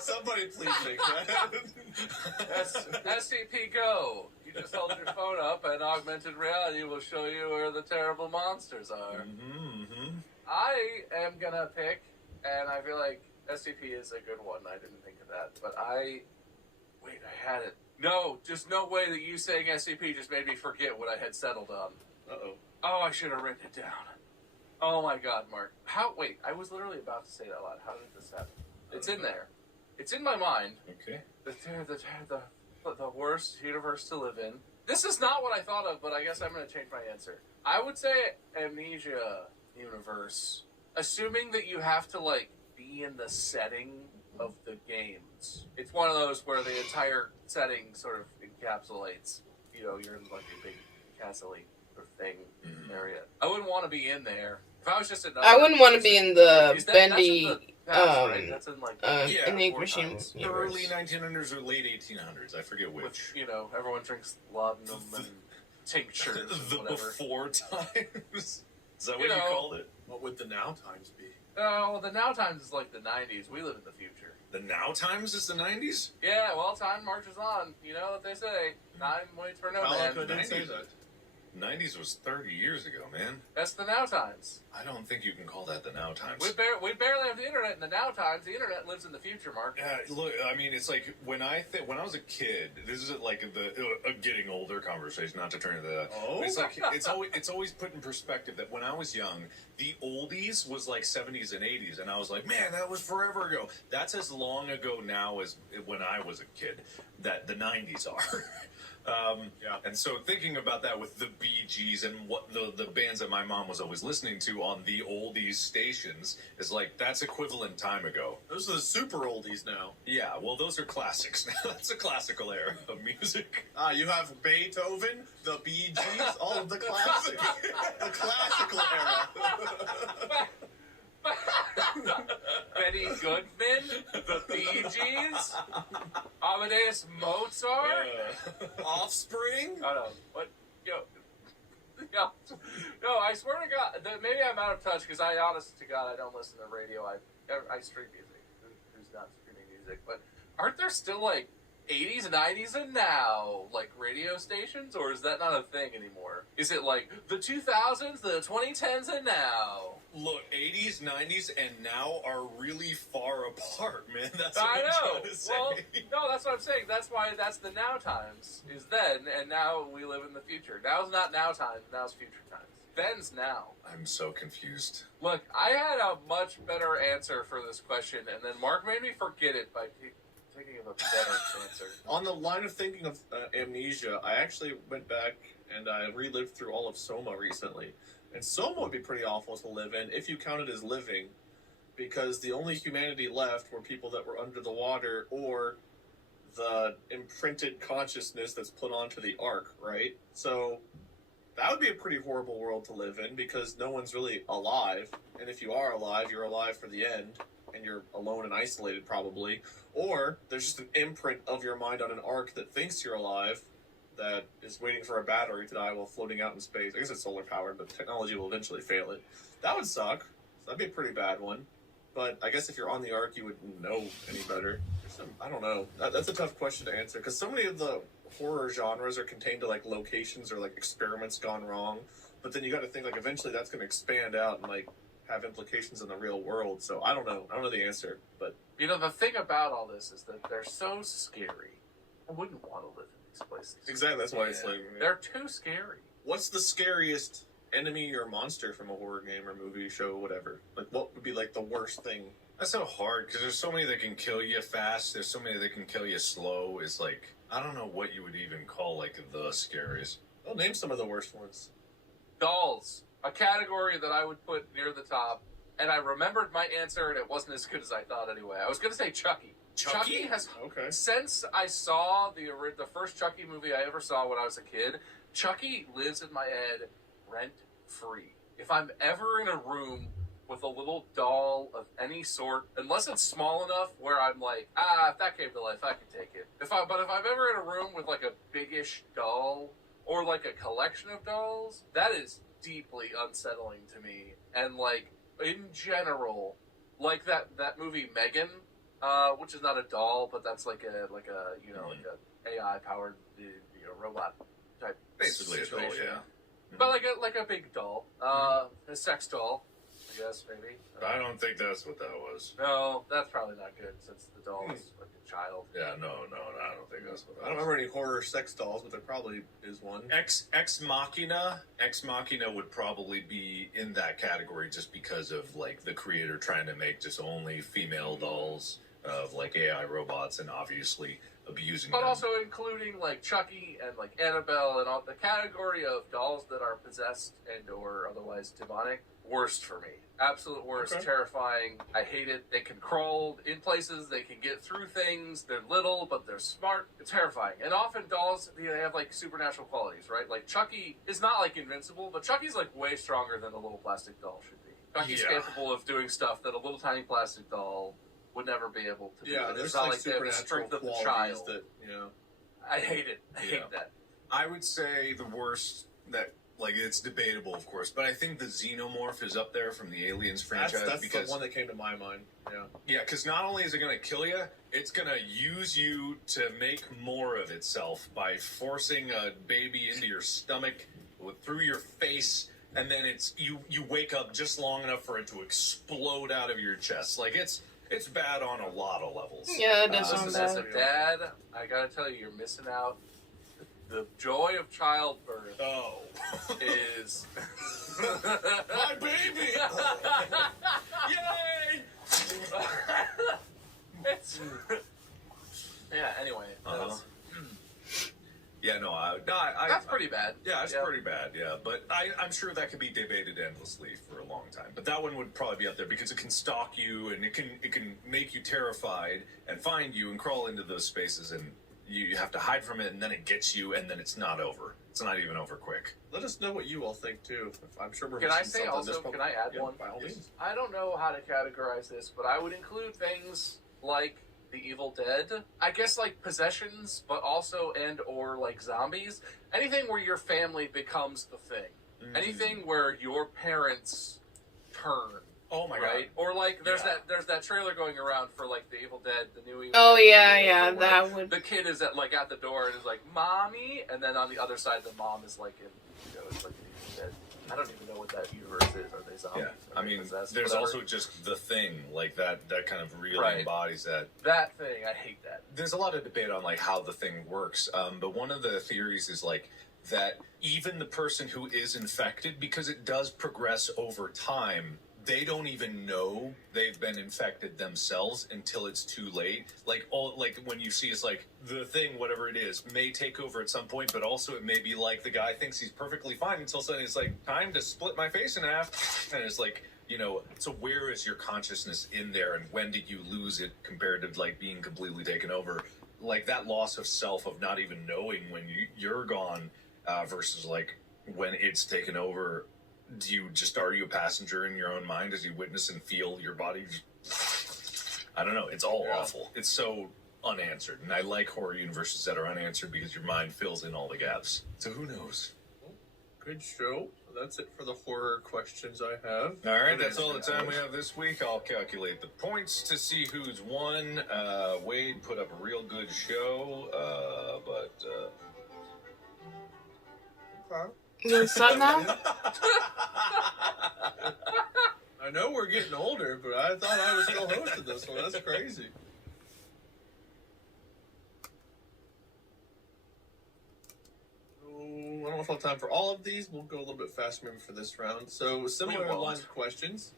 Somebody please make that. SCP Go. You just hold your phone up and augmented reality will show you where the terrible monsters are. Mm-hmm. I am gonna pick, and I feel like SCP is a good one. I didn't think of that, but I had it. No, just no way that you saying SCP just made me forget what I had settled on. Uh-oh. Oh, I should have written it down. Oh my God, Mark. Wait, I was literally about to say that loud. How did this happen? It's in there. It's in my mind. Okay. The worst universe to live in. This is not what I thought of, but I guess I'm going to change my answer. I would say Amnesia universe. Assuming that you have to, like, be in the setting of the games. It's one of those where the entire setting sort of encapsulates, you know, you're in, like, a big castle-y sort of thing area. I wouldn't want to be in there. If I was just another... I wouldn't want to be in the bendy, That's in the past, right? That's in, like... Yeah, in the four machine times. universe. Early 1900s or late 1800s, I forget which. Which, you know, everyone drinks laudanum and tinctures and The whatever. before times. Is that what You you know. called it? What would the now times be? Oh, the now times is like the 90s. We live in the future. The now times is the 90s? Yeah, well, time marches on. You know what they say. Time waits for no Well, man. didn't say 90s. that. 90s was 30 years ago, man. That's the now times. I don't think you can call that the now times. We barely have the internet in the now times. The internet lives in the future, Mark. Look, I mean, it's like when I was a kid. This is like a getting older conversation, not to turn into that. Oh? But it's always put in perspective that when I was young, the oldies was like 70s and 80s, and I was like, man, that was forever ago. That's as long ago now as when I was a kid that the 90s are. Yeah. And so thinking about that with the Bee Gees and what the bands that my mom was always listening to on the oldies stations is like, that's equivalent time ago. Those are the super oldies now. Yeah, well, those are classics now. That's a classical era of music. You have Beethoven, the Bee Gees, all of the classics. The classical era. Benny Goodman, the Bee Gees, Amadeus Mozart. Offspring? I don't know. What? Yo. No, I swear to God, maybe I'm out of touch because honest to God, I don't listen to radio. I stream music. Who's not streaming music? But aren't there still like 80s, 90s, and now like radio stations, or is that not a thing anymore? Is it like the 2000s, the 2010s, and now? Look, 80s, 90s, and now are really far apart, man. That's what I I'm know. trying to say. Well, no, that's what I'm saying. That's why that's the now times is then, and now we live in the future. Now's not now times. Now's future times. Ben's now. I'm so confused. Look, I had a much better answer for this question, and then Mark made me forget it by thinking of a better answer. On the line of thinking of amnesia, I actually went back and I relived through all of Soma recently. And Soma would be pretty awful to live in if you counted as living, because the only humanity left were people that were under the water or the imprinted consciousness that's put onto the Ark, right? So that would be a pretty horrible world to live in because no one's really alive. And if you are alive, you're alive for the end, and you're alone and isolated probably. Or there's just an imprint of your mind on an Ark that thinks you're alive, that is waiting for a battery to die while floating out in space. I guess it's solar powered, but technology will eventually fail it. That would suck. That'd be a pretty bad one. But I guess if you're on the Ark, you would know any better. I don't know. That's a tough question to answer because so many of the horror genres are contained to like locations or like experiments gone wrong. But then you got to think like eventually that's going to expand out and like have implications in the real world. So I don't know. I don't know the answer. But You know, the thing about all this is that they're so scary. I wouldn't want to live in these places. exactly, that's why it's like They're too scary. what's the scariest enemy or monster from a horror game or movie, show, whatever? Like, what would be like the worst thing? That's so hard because there's so many that can kill you fast. There's so many that can kill you slow. It's like I don't know what you would even call like the scariest. Well, name some of the worst ones. Dolls. A category that I would put near the top. And I remembered my answer, and it wasn't as good as I thought anyway. I was going to say Chucky. Chucky has... Okay. Since I saw the first Chucky movie I ever saw when I was a kid, Chucky lives in my head rent-free. If I'm ever in a room with a little doll of any sort, unless it's small enough where I'm like, if that came to life, I could take it. But if I'm ever in a room with like a biggish doll, or like a collection of dolls, that is deeply unsettling to me. And like, in general, like that movie Megan, which is not a doll, but that's like a AI powered robot type Basically a doll, situation. yeah. But like a big doll, a sex doll, I guess maybe. I don't think that's what that was. No, that's probably not good since the doll is like a child. Yeah, no, I don't think that's what I that don't was. remember any horror sex dolls, but there probably is one. Ex Machina would probably be in that category just because of like the creator trying to make just only female dolls of like AI robots and obviously abusing But them. also including like Chucky and like Annabelle and all the category of dolls that are possessed and or otherwise demonic. Worst for me. Absolute worst. Okay. Terrifying. I hate it. They can crawl in places. They can get through things. They're little, but they're smart. It's terrifying. And often dolls, they have like supernatural qualities, right? Like Chucky is not like invincible, but Chucky's like way stronger than a little plastic doll should be. Chucky's Yeah. capable of doing stuff that a little tiny plastic doll would never be able to do. Yeah, And there's it's not like like they have the supernatural strength of the qualities child. that, you know. I hate it. I Yeah. hate that. I would say the worst that like it's debatable, of course, but I think the Xenomorph is up there from the Aliens franchise That's because the one that came to my mind. Yeah. yeah, because not only is it going to kill you, it's going to use you to make more of itself by forcing a baby into your stomach through your face, and then you wake up just long enough for it to explode out of your chest. Like it's bad on a lot of levels. Yeah, it does Listen, sound as a bad. dad, I gotta tell you, you're missing out. The joy of childbirth Oh. is. My baby! Yay! It's. Yeah. Anyway, Uh-huh. Yeah, no, that's pretty bad. Yeah, it's pretty bad, yeah. But I'm sure that could be debated endlessly for a long time. But that one would probably be up there because it can stalk you and it can make you terrified and find you and crawl into those spaces and you have to hide from it and then it gets you and then it's not over. It's not even over quick. Let us know what you all think, too. I'm sure we're Can I missing say something. also? There's probably- Can I add yeah, one? By all Yes. means. I don't know how to categorize this, but I would include things like The Evil Dead. I guess like possessions, but also and or like zombies. Anything where your family becomes the thing. Mm-hmm. Anything where your parents turn. Oh my Right? Or like there's Yeah. that trailer going around for like The Evil Dead, the new Evil Oh Dead, yeah, where that would. the kid is at the door and is like, "Mommy," and then on the other side the mom is like in it's like The Evil Dead. I don't even know what that universe is. Are they zombies? Yeah, Are I they mean, possessed? there's Whatever. also just the thing, like that kind of really Right. embodies that. That thing. I hate that. There's a lot of debate on like how the thing works, but one of the theories is like that even the person who is infected, because it does progress over time, they don't even know they've been infected themselves until it's too late. Like when you see it's like the thing, whatever it is, may take over at some point, but also it may be like the guy thinks he's perfectly fine until suddenly it's like time to split my face in half, and it's like, so where is your consciousness in there, and when did you lose it compared to like being completely taken over? Like that loss of self of not even knowing when you're gone versus like when it's taken over. Are you a passenger in your own mind as you witness and feel your body? I don't know. It's all awful. It's so unanswered. And I like horror universes that are unanswered because your mind fills in all the gaps. So who knows? Good show. That's it for the horror questions I have. All right, that's all the time we have this week. I'll calculate the points to see who's won. Wade put up a real good show, but... Okay. You gonna start now? I know we're getting older, but I thought I was still hosting this one. That's crazy. I don't know if I'll have time for all of these. We'll go a little bit faster maybe for this round. So similar lines of questions,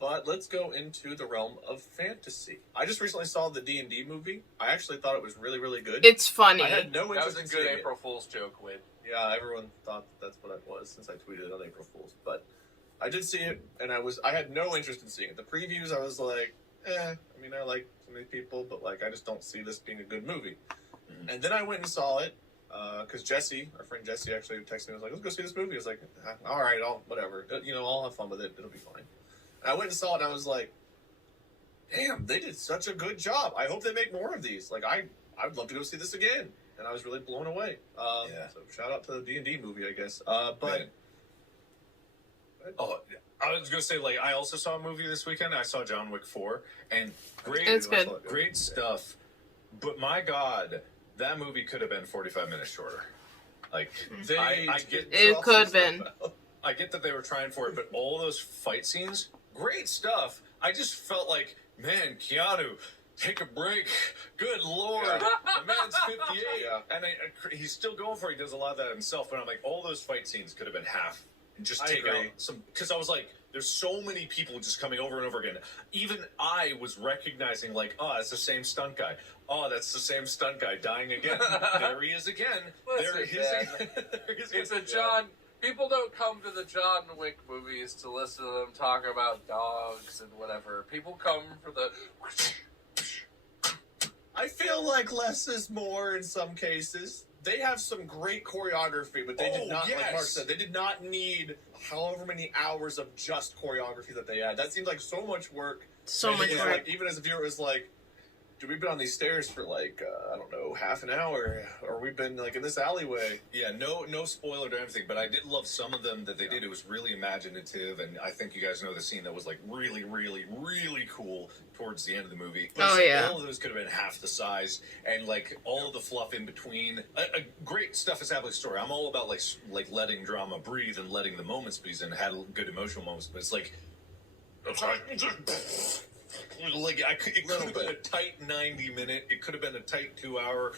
but let's go into the realm of fantasy. I just recently saw the D&D movie. I actually thought it was really, really good. It's funny. I had no That was interest a in good seeing April Fool's joke, Wade. it. Yeah, everyone thought that's what it was since I tweeted it on April Fool's. But I did see it, and I had no interest in seeing it. The previews, I was like, I mean, I like some of these people, but like, I just don't see this being a good movie. Mm-hmm. And then I went and saw it. Because Jesse, our friend Jesse, actually texted me. I was like, "Let's go see this movie." I was like, "All right, whatever. I'll have fun with it. It'll be fine." And I went and saw it, and I was like, "Damn, they did such a good job. I hope they make more of these. Like, I'd love to go see this again." And I was really blown away. So shout out to the D&D movie, I guess. But I was gonna say, like, I also saw a movie this weekend. I saw John Wick 4, and It's good. Great stuff. But my God, that movie could have been 45 minutes shorter. Like, I get It could have been. I get that they were trying for it, but all those fight scenes, great stuff. I just felt like, man, Keanu, take a break. Good Lord. The man's 58. Yeah. And he's still going for it. He does a lot of that himself. But I'm like, all those fight scenes could have been half. And just take out some... Because I was like, there's so many people just coming over and over again. Even I was recognizing, like, oh, it's the same stunt guy. Oh, that's the same stunt guy dying again. There he is again. Listen, it's a John... People don't come to the John Wick movies to listen to them talk about dogs and whatever. People come for the... I feel like less is more in some cases. They have some great choreography, but they did not, like Mark said, they did not need however many hours of just choreography that they had. That seemed like so much work. So much work. Like, even as a viewer, it was like, dude, we've been on these stairs for like, I don't know, half an hour, or we've been like in this alleyway. Yeah, no spoiler to everything, but I did love some of them that they did. It was really imaginative, and I think you guys know the scene that was like really, really, really cool towards the end of the movie. But all of those could have been half the size, and like all of the fluff in between. A great stuff established story. I'm all about like letting drama breathe and letting the moments be, and had good emotional moments, but it's like. Like it could have been a tight 90-minute. It could have been a tight 2-hour.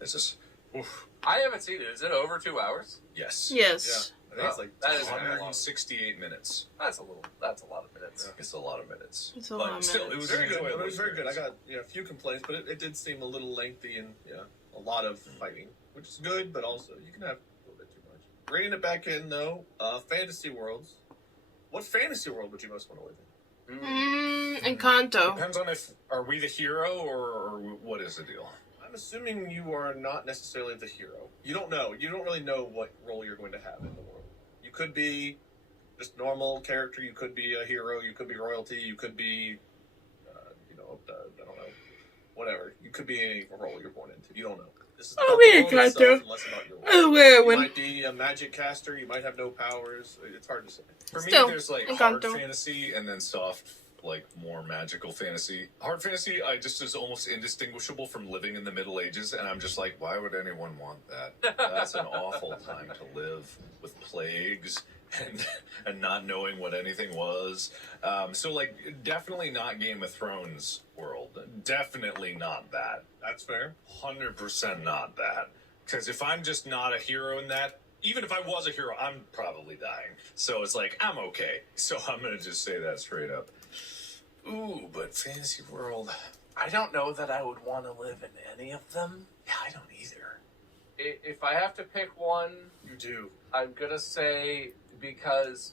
It's just. Oof. I haven't seen it. Is it over 2 hours? Yes. Yes. Yeah, I think it's like that is 168 minutes. That's a lot of minutes. It's a lot of minutes. It's a lot of still, minutes. it was very good. enjoyable. It was very good. I got a few complaints, but it did seem a little lengthy and a lot of fighting, which is good, but also you can have a little bit too much. Bringing it back in though, fantasy worlds. What fantasy world would you most want to live in? Encanto. Depends on if are we the hero or what is the deal. I'm assuming you are not necessarily the hero. You don't know. You don't really know what role you're going to have in the world. You could be just normal character. You could be a hero. You could be royalty. You could be, I don't know, whatever. You could be any role you're born into. You don't know. This is about the world itself and less about your role. You might be a magic caster. You might have no powers. It's hard to say. For me, Still, there's like hard fantasy and then soft, like more magical fantasy. Hard fantasy, I just is almost indistinguishable from living in the Middle Ages, and I'm just like, why would anyone want that? That's an awful time to live with plagues and not knowing what anything was. So like, definitely not Game of Thrones world. Definitely not that. That's fair. 100% not that. Because if I'm just not a hero in that, even if I was a hero, I'm probably dying. So it's like, I'm okay. So I'm going to just say that straight up. Ooh, but fantasy world. I don't know that I would want to live in any of them. Yeah, I don't either. If I have to pick one, You do. I'm gonna say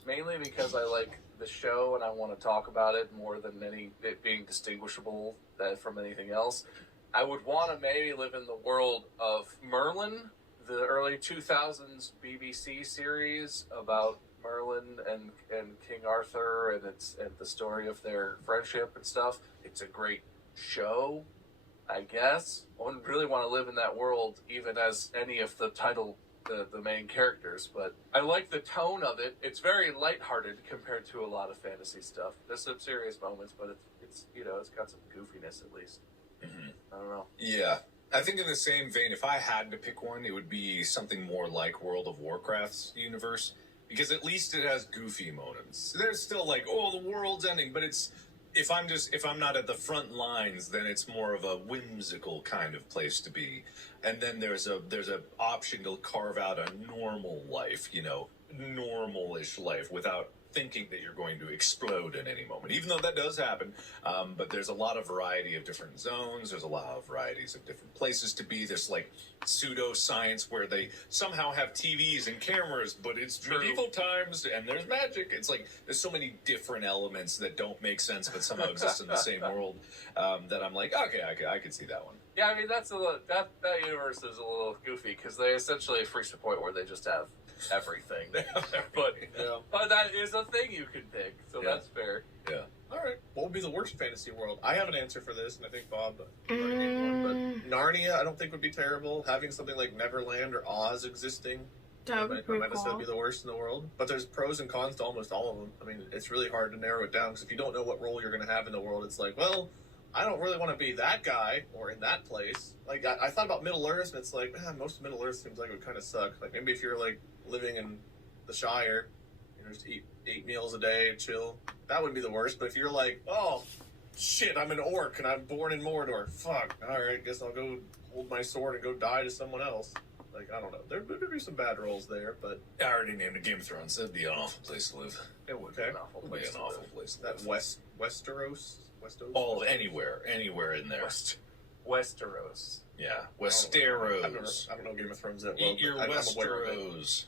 mainly because I like the show and I want to talk about it more than it being distinguishable from anything else. I would want to maybe live in the world of Merlin, the early 2000s BBC series about Merlin and King Arthur and the story of their friendship and stuff. It's a great show, I guess. I wouldn't really want to live in that world even as any of the main characters, but I like the tone of it. It's very lighthearted compared to a lot of fantasy stuff. There's some serious moments, but it's it's got some goofiness at least. Mm-hmm. I don't know. Yeah. I think in the same vein, if I had to pick one, it would be something more like World of Warcraft's universe, because at least it has goofy moments. There's still like, oh, the world's ending, but it's if I'm not at the front lines, then it's more of a whimsical kind of place to be. And then there's a option to carve out a normal life, normal-ish life without thinking that you're going to explode at any moment, even though that does happen. But there's a lot of variety of different zones. There's a lot of varieties of different places to be. There's like pseudo-science where they somehow have TVs and cameras, but it's medieval times and there's magic. It's like there's so many different elements that don't make sense but somehow exist in the same world that I'm like, okay, I could see that one. Yeah, I mean that's that universe is a little goofy because they essentially reached a point where they just have everything. But that is a thing you can pick, so that's fair. Yeah. All right. What would be the worst fantasy world? I have an answer for this, and I think Bob already gave one. But Narnia, I don't think would be terrible. Having something like Neverland or Oz existing, That would be pretty might cool. be the worst in the world. But there's pros and cons to almost all of them. I mean, it's really hard to narrow it down because if you don't know what role you're going to have in the world, it's like, well, I don't really want to be that guy or in that place. Like I thought about Middle Earth, and it's like, man, most of Middle Earth seems like it would kind of suck. Like maybe if you're like living in the Shire, just eat 8 meals a day, chill. That wouldn't be the worst. But if you're like, oh shit, I'm an orc and I'm born in Mordor. Fuck. All right, guess I'll go hold my sword and go die to someone else. Like I don't know. There would be some bad roles there, but I already named it Game of Thrones. That'd be an awful place to live. It would be an awful It would be place an to awful live. place to that live. Westeros. All anywhere in there. Westeros. Yeah, I Westeros. don't know Game of Thrones that well. Eat your but I'm aware of it. Westeros.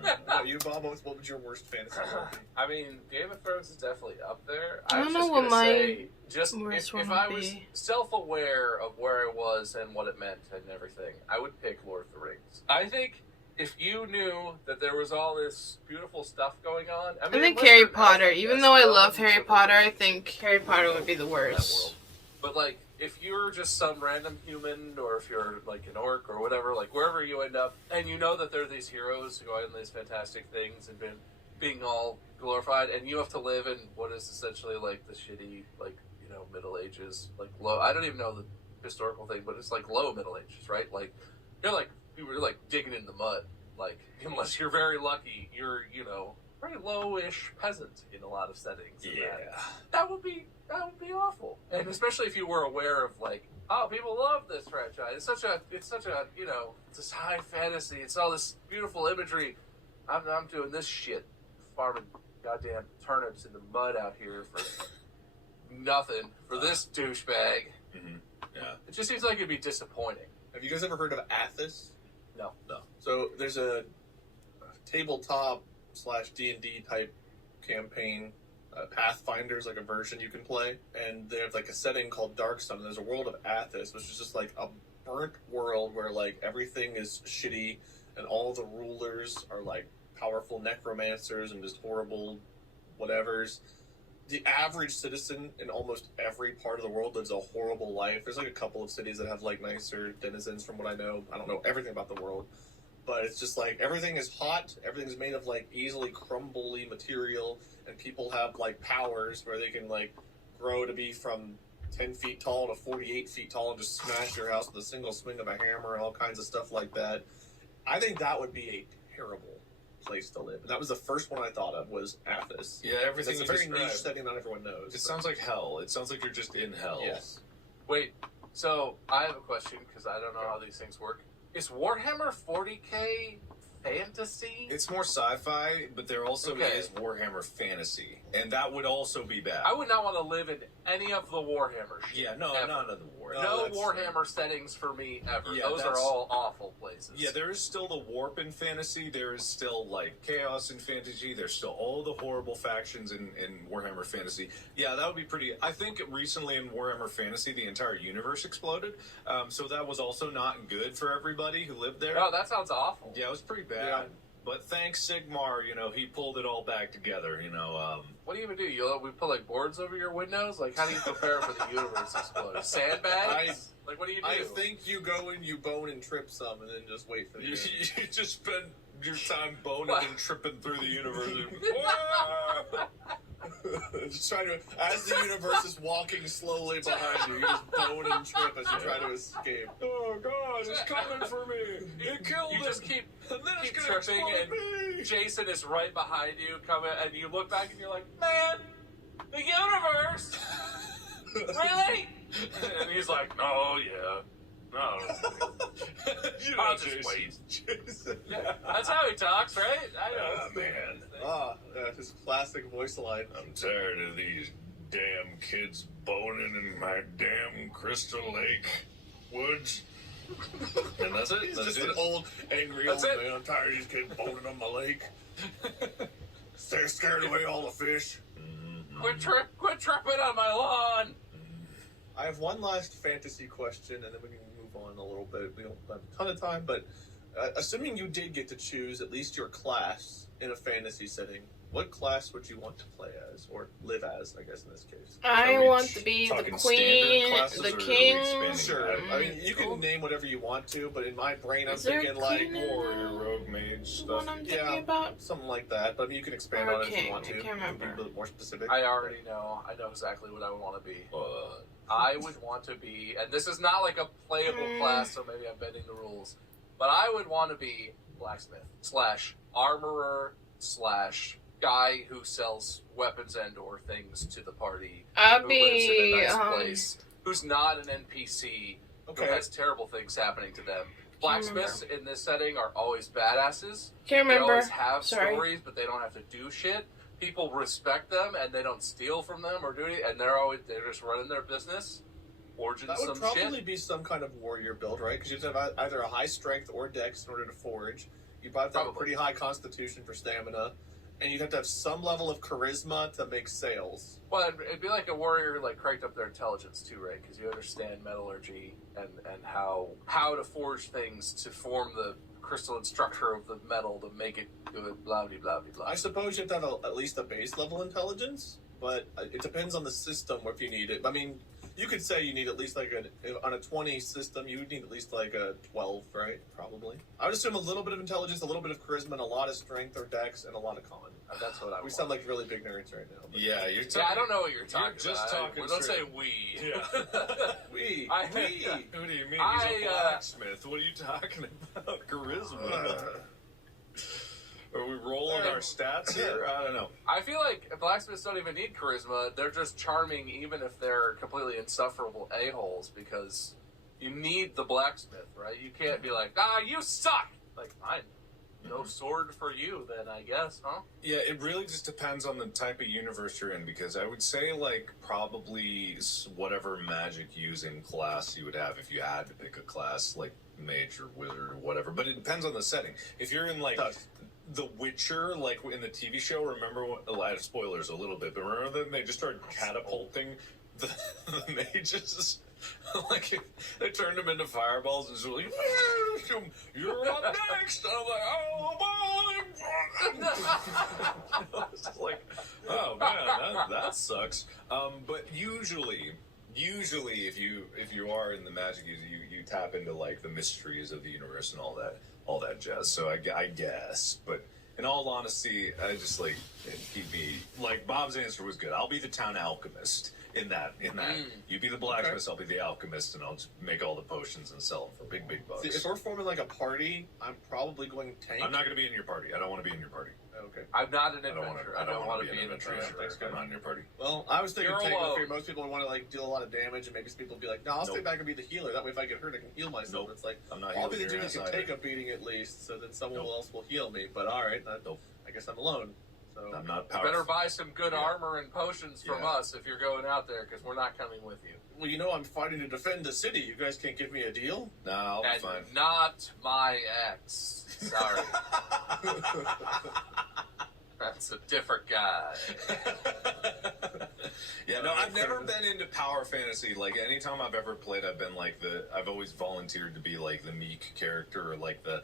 What about you, Bob? What would your worst fantasy world be? I mean, Game of Thrones is definitely up there. I was don't know just what gonna my say, just worst if one I would was be. self-aware of where I was and what it meant and everything, I would pick Lord of the Rings. I think if you knew that there was all this beautiful stuff going on, I mean, I think Wizard Harry House, Potter. yes, Even though I that love would be Harry super Potter, weird. I think Harry Potter would be the That worst. world. But like, if you're just some random human, or if you're like an orc or whatever, like wherever you end up, and you know that there are these heroes who are in these fantastic things and being all glorified, and you have to live in what is essentially like the shitty, like Middle Ages, like low. I don't even know the historical thing, but it's like low Middle Ages, right? Like you were like digging in the mud, like unless you're very lucky, you're very lowish peasant in a lot of settings. That would be awful, and especially if you were aware of like, oh, people love this franchise. It's such a it's this high fantasy. It's all this beautiful imagery. I'm doing this shit, farming goddamn turnips in the mud out here for nothing for this douchebag. Mm-hmm. Yeah. It just seems like it'd be disappointing. Have you guys ever heard of Athos? No. So there's a tabletop / D&D type campaign. Pathfinder's like a version you can play, and they have like a setting called Darkstone. And there's a world of Athos, which is just like a burnt world where like everything is shitty, and all the rulers are like powerful necromancers and just horrible whatevers. The average citizen in almost every part of the world lives a horrible life. There's like a couple of cities that have like nicer denizens from what I know. I don't know everything about the world. But it's just like everything is hot, everything's made of like easily crumbly material, and people have like powers where they can like grow to be from 10 feet tall to 48 feet tall and just smash your house with a single swing of a hammer and all kinds of stuff like that. I think that would be a terrible place to live. And that was the first one I thought of was Athos. Yeah, everything It's a you very described. niche setting not everyone knows. It sounds like hell. It sounds like you're just in hell. Yes. Wait, So I have a question because I don't know how these things work. Is Warhammer 40K fantasy? It's more sci-fi, but there also Okay. is Warhammer fantasy, and that would also be bad. I would not want to live in any of the Warhammer shit. Yeah, no, ever. none of the war. No that's- Warhammer settings for me ever. Yeah, Those are that's- all awful places. Yeah, there is still the warp in fantasy. There is still like chaos in fantasy. There's still all the horrible factions in Warhammer Fantasy. Yeah, that would be pretty. I think recently in Warhammer Fantasy, the entire universe exploded. So that was also not good for everybody who lived there. Oh, that sounds awful. Yeah, it was pretty bad. Yeah. But thanks Sigmar, he pulled it all back together. What do you even do? We put like boards over your windows? Like, how do you prepare for the universe exploding? Sandbags? Like, what do you do? I think you go and you bone and trip some, and then just wait for the You, end. you just spend your time boning and tripping through the universe. Just try to, as the universe is walking slowly behind you, you just bone and trip as you try to escape. Oh God, it's coming for me! It killed You him. just keep And then it's keep gonna tripping, explode me. Jason is right behind you, coming, and you look back and you're like, man, the universe, really? And he's like, no, yeah, no. I'll just wait. Jason. Yeah, that's how he talks, right? I know. Oh man, His classic voice line. I'm tired of these damn kids boning in my damn Crystal Lake woods. And that's it. He's That's just it. an old, angry That's old it. man. I'm tired of these kids boning on my lake. They're scared away all the fish. Quit tripping on my lawn. I have one last fantasy question, and then we can move on a little bit. We don't have a ton of time, but assuming you did get to choose at least your class in a fantasy setting, what class would you want to play as, or live as, I guess, in this case? I Are we want to be the talking queen, standard classes, the or are we king. expanding Sure. that? I mean, you can name whatever you want to, but in my brain, I'm Is there a thinking like queen in Warrior, rogue, mage the one stuff. I'm thinking Yeah. about? something like that. But I mean, you can expand on it if Okay, you want to. I can't remember. Be a little more specific. I already know. I know exactly what I would want to be. Uh, I would want to be, and this is not like a playable class, so maybe I'm bending the rules, but I would want to be blacksmith / armorer / guy who sells weapons and or things to the party. I'd Who lives in a be nice place. Who's not an NPC who Okay. has terrible things happening to them. Blacksmiths in this setting are always badasses. can't They remember. always have Sorry. stories, but they don't have to do shit. People respect them, and they don't steal from them or do anything, and they're just running their business, forging That would some probably shit. be some kind of warrior build, right? Because you'd have either a high strength or dex in order to forge. You'd probably have to have a Probably. pretty high constitution for stamina. And you'd have to have some level of charisma to make sales. Well, it'd be like a warrior who cranked up their intelligence too, right? Because you understand metallurgy and how to forge things to form the crystalline structure of the metal to make it good. Blah blah blah blah. I suppose you have to have at least a base level intelligence, but it depends on the system if you need it. I mean, you could say you need at least on a 20 system, you would need at least a 12, right? Probably. I would assume a little bit of intelligence, a little bit of charisma, and a lot of strength or dex, and a lot of con. That's what I. We sound like really big nerds right now. But yeah, you're Yeah, I don't know what you're talking just about. talking Don't say straight. we. Yeah. We. I- Who do you mean? He's I, a blacksmith. What are you talking about? Charisma. Are we rolling our stats here? I don't know. I feel like blacksmiths don't even need charisma. They're just charming, even if they're completely insufferable a-holes, because you need the blacksmith, right? You can't be like, you suck! Like, fine. No sword for you, then, I guess, huh? Yeah, it really just depends on the type of universe you're in, because I would say, probably whatever magic using class you would have if you had to pick a class, like mage or wizard or whatever. But it depends on the setting. If you're in, The Witcher, in the TV show, remember I have spoilers a little bit, but remember then they just started catapulting the mages? They turned them into fireballs and just like, you're up next. I'm like, oh, boy. It's just like, oh man, that sucks. But usually if you are in the magic, you tap into the mysteries of the universe and all that jazz. So I guess, but in all honesty, I just keep me Bob's answer was good. I'll be the town alchemist. In that, you be the blacksmith, I'll be the alchemist, and I'll just make all the potions and sell them for big bucks. See, if we're forming a party, I'm probably going tank. I'm not going to be in your party. I don't want to be in your party. Okay. I'm not an I don't adventurer. want I don't want to be be an adventurer. adventurer. Thanks, I'm not in your party. Well, I was thinking You're tank alone. warfare. Most people want to like deal a lot of damage and maybe people be like, "No, I'll stay Nope. back and be the healer. That way, if I get hurt, I can heal myself." Nope. It's like I'm not I'll be healing the your dude who ass can take either. a beating at least, so then someone Nope. else will heal me. But all right, Nope. I guess I'm alone. So I'm not You powerful. better buy some good Yeah. armor and potions from Yeah. us if you're going out there, because we're not coming with you. well, I'm fighting to defend the city. You guys can't give me a deal. Nah, I'll be And fine. not my ex. Sorry. That's a different guy. Yeah, no, I've never been into power fantasy. Like, anytime I've ever played, I've always volunteered to be like the meek character or like the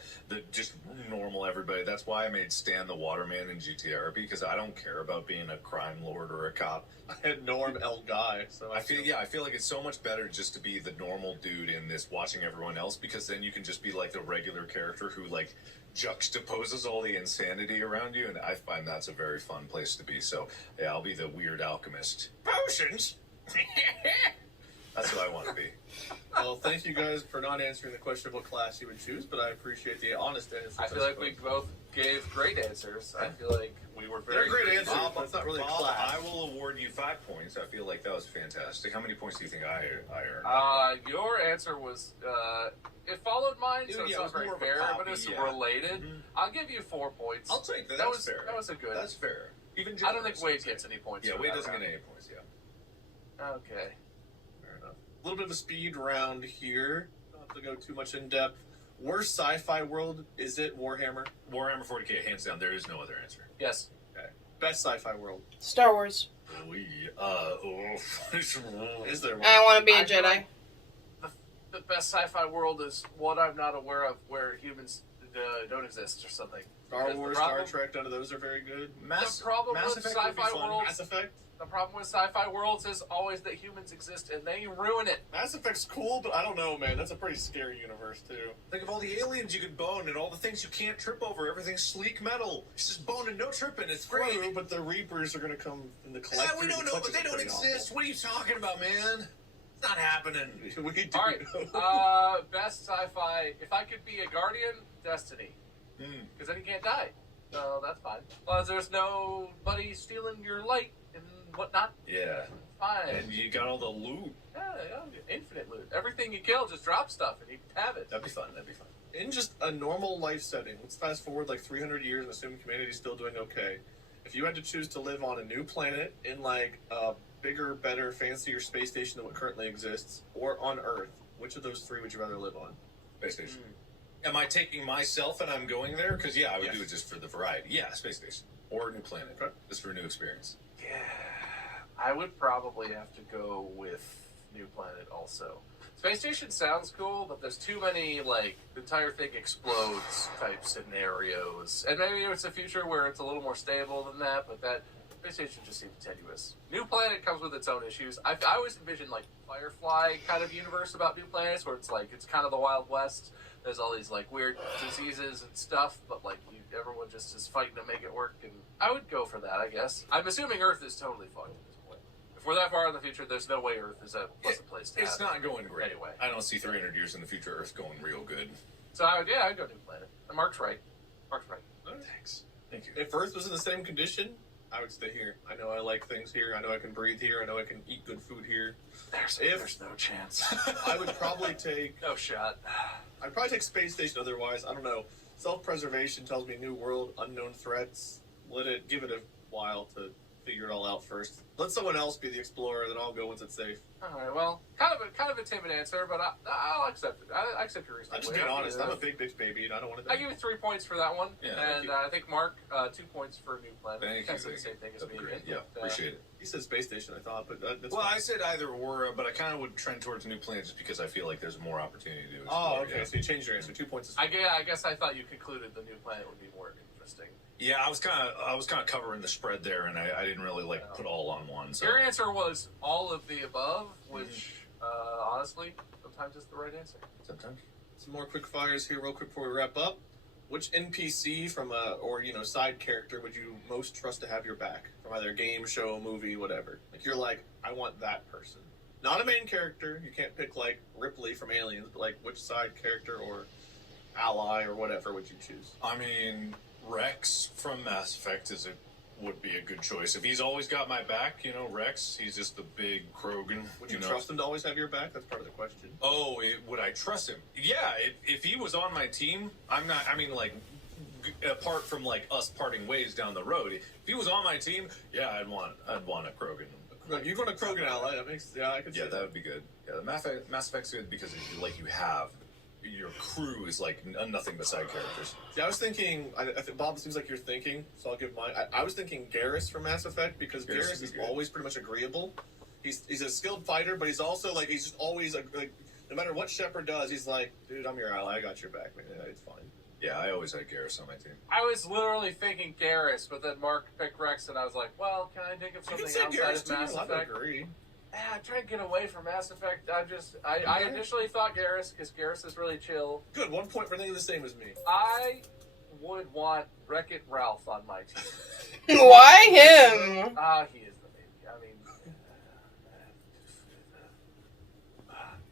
just normal everybody. That's why I made Stan the Waterman in GTRP, because I don't care about being a crime lord or a cop. I had Norm El Guy, so I feel like it's so much better just to be the normal dude in this, watching everyone else, because then you can just be like the regular character who like juxtaposes all the insanity around you, and I find that's a very fun place to be. So yeah, I'll be the weird alchemist. Potions. That's what I want to be. Well, thank you guys for not answering the question of what class you would choose, but I appreciate the honest answers. I feel like we both gave great answers. I feel like we were very They're great good. answers. But it's not really a Bob, class. I will award you 5 points. I feel like that was fantastic. How many points do you think I earned? Your answer was it followed mine, so Yeah, it's it not was very more of a fair, copy, but it's yeah. related. Mhm. I'll give you 4 points. I'll take that. That That's was fair. that was a good. That's fair. Even I don't think generous, Wade I'd say. gets any points. Yeah, for Wade that doesn't round. get any points. Yeah. Okay. Fair enough. A little bit of a speed round here. Don't have to go too much in depth. Worst sci-fi world, is it Warhammer? Warhammer 40k, hands down. There is no other answer. Yes. Best sci-fi world. Star Wars. Is there one? I want to be a I feel Jedi. like the best sci-fi world is one I'm not aware of, where humans don't exist or something. Star Because the Wars, problem- Star Trek, none of those are very good. Mass, The problem Mass with Effect would be sci-fi fun. world- Mass Effect? The problem with sci-fi worlds is always that humans exist and they ruin it. Mass Effect's cool, but I don't know, man. That's a pretty scary universe, too. Think of all the aliens you could bone and all the things you can't trip over. Everything's sleek metal. It's just bone and no tripping. It's great. True, but the Reapers are going to come in the Yeah, collector. we don't know, but they don't exist. What are you talking about, man? It's not happening. We do All right. know. Best sci-fi. If I could be a guardian, Destiny, because then you can't die. So that's fine. As long as there's nobody stealing your light and whatnot, Yeah. fine. And you got all the loot. Yeah, infinite loot. Everything you kill just drop stuff and you can have it. That'd be fun. That'd be fun. In just a normal life setting, let's fast forward like 300 years and assume humanity's still doing okay. If you had to choose to live on a new planet in like a bigger, better, fancier space station than what currently exists, or on Earth, which of those three would you rather live on? Space station. Am I taking myself and I'm going there? Because, yeah, I would Yes. do it just for the variety. Yeah, space station. Or a new planet. Okay. Just for a new experience. Yeah, I would probably have to go with New Planet also. Space Station sounds cool, but there's too many, like, the entire thing explodes type scenarios. And maybe it's a future where it's a little more stable than that, but that Space Station just seems tenuous. New Planet comes with its own issues. I always envision, like, Firefly kind of universe about New Planets, where it's like, it's kind of the Wild West. There's all these, like, weird diseases and stuff, but, like, everyone just is fighting to make it work, and I would go for that, I guess. I'm assuming Earth is totally fucked at this point. If we're that far in the future, there's no way Earth is a pleasant place to It's have. not going great. Anyway. I don't see 300 years in the future Earth going real good. So, I'd go New Planet. And Mark's right. Mark's right. Thanks. Thank you. If Earth was in the same condition, I would stay here. I know I like things here. I know I can breathe here. I know I can eat good food here. There's no chance. I would probably take No shot. I'd probably take space station otherwise. I don't know. Self-preservation tells me new world, unknown threats. Give it a while to figure it all out first. Let someone else be the explorer, then I'll go once it's safe. All right, well, kind of a timid answer, but I'll accept it. I accept your reason. I'm just being honest. I'm a big bitch baby, and I don't want to I give you 3 points for that one, Yeah, and you. I think Mark 2 points for New Planet. Thank That's you. the same thing as That'd me be great. again. Yeah, but, appreciate it. He said space station, I thought, but that's Well, fine. I said either or, but I kind of would trend towards a new planet just because I feel like there's more opportunity to explore. Oh, okay. Yeah. So you changed your answer. 2 points is I guess I thought you concluded the New Planet would be more interesting. Yeah, I was kind of covering the spread there, and I didn't really put all on one. So Your answer was all of the above, which honestly sometimes is the right answer. sometimes. some more quick fires here, real quick before we wrap up. Which NPC from side character would you most trust to have your back from either game, show, movie, whatever? Like you're like, I want that person. Not a main character. You can't pick like Ripley from Aliens, but like which side character or ally or whatever would you choose? I mean, Rex from Mass Effect would be a good choice. If he's always got my back, Rex, he's just the big Krogan. Would you trust him to always have your back? That's part of the question. Oh, would I trust him? Yeah, if he was on my team, I'm not, apart from, us parting ways down the road, if he was on my team, yeah, I'd want a Krogan. You want a Krogan ally, I could see that would be good. Yeah, the Mass Effect's good because, you have... Your crew is nothing but side characters. Yeah, I was thinking. I think Bob seems like you're thinking, so I'll give mine. I was thinking Garrus from Mass Effect because Garrus is always pretty much agreeable. He's a skilled fighter, but he's also he's just always no matter what Shepard does, he's like, dude, I'm your ally. I got your back, man. It's fine. Yeah, I always had Garrus on my team. I was literally thinking Garrus, but then Mark picked Rex, and I was like, well, can I think of something outside of Mass Effect? I agree. I'm trying to get away from Mass Effect. I initially thought Garrus, because Garrus is really chill. Good, 1 point for thinking the same as me. I would want Wreck-It Ralph on my team. Why him? He is the baby.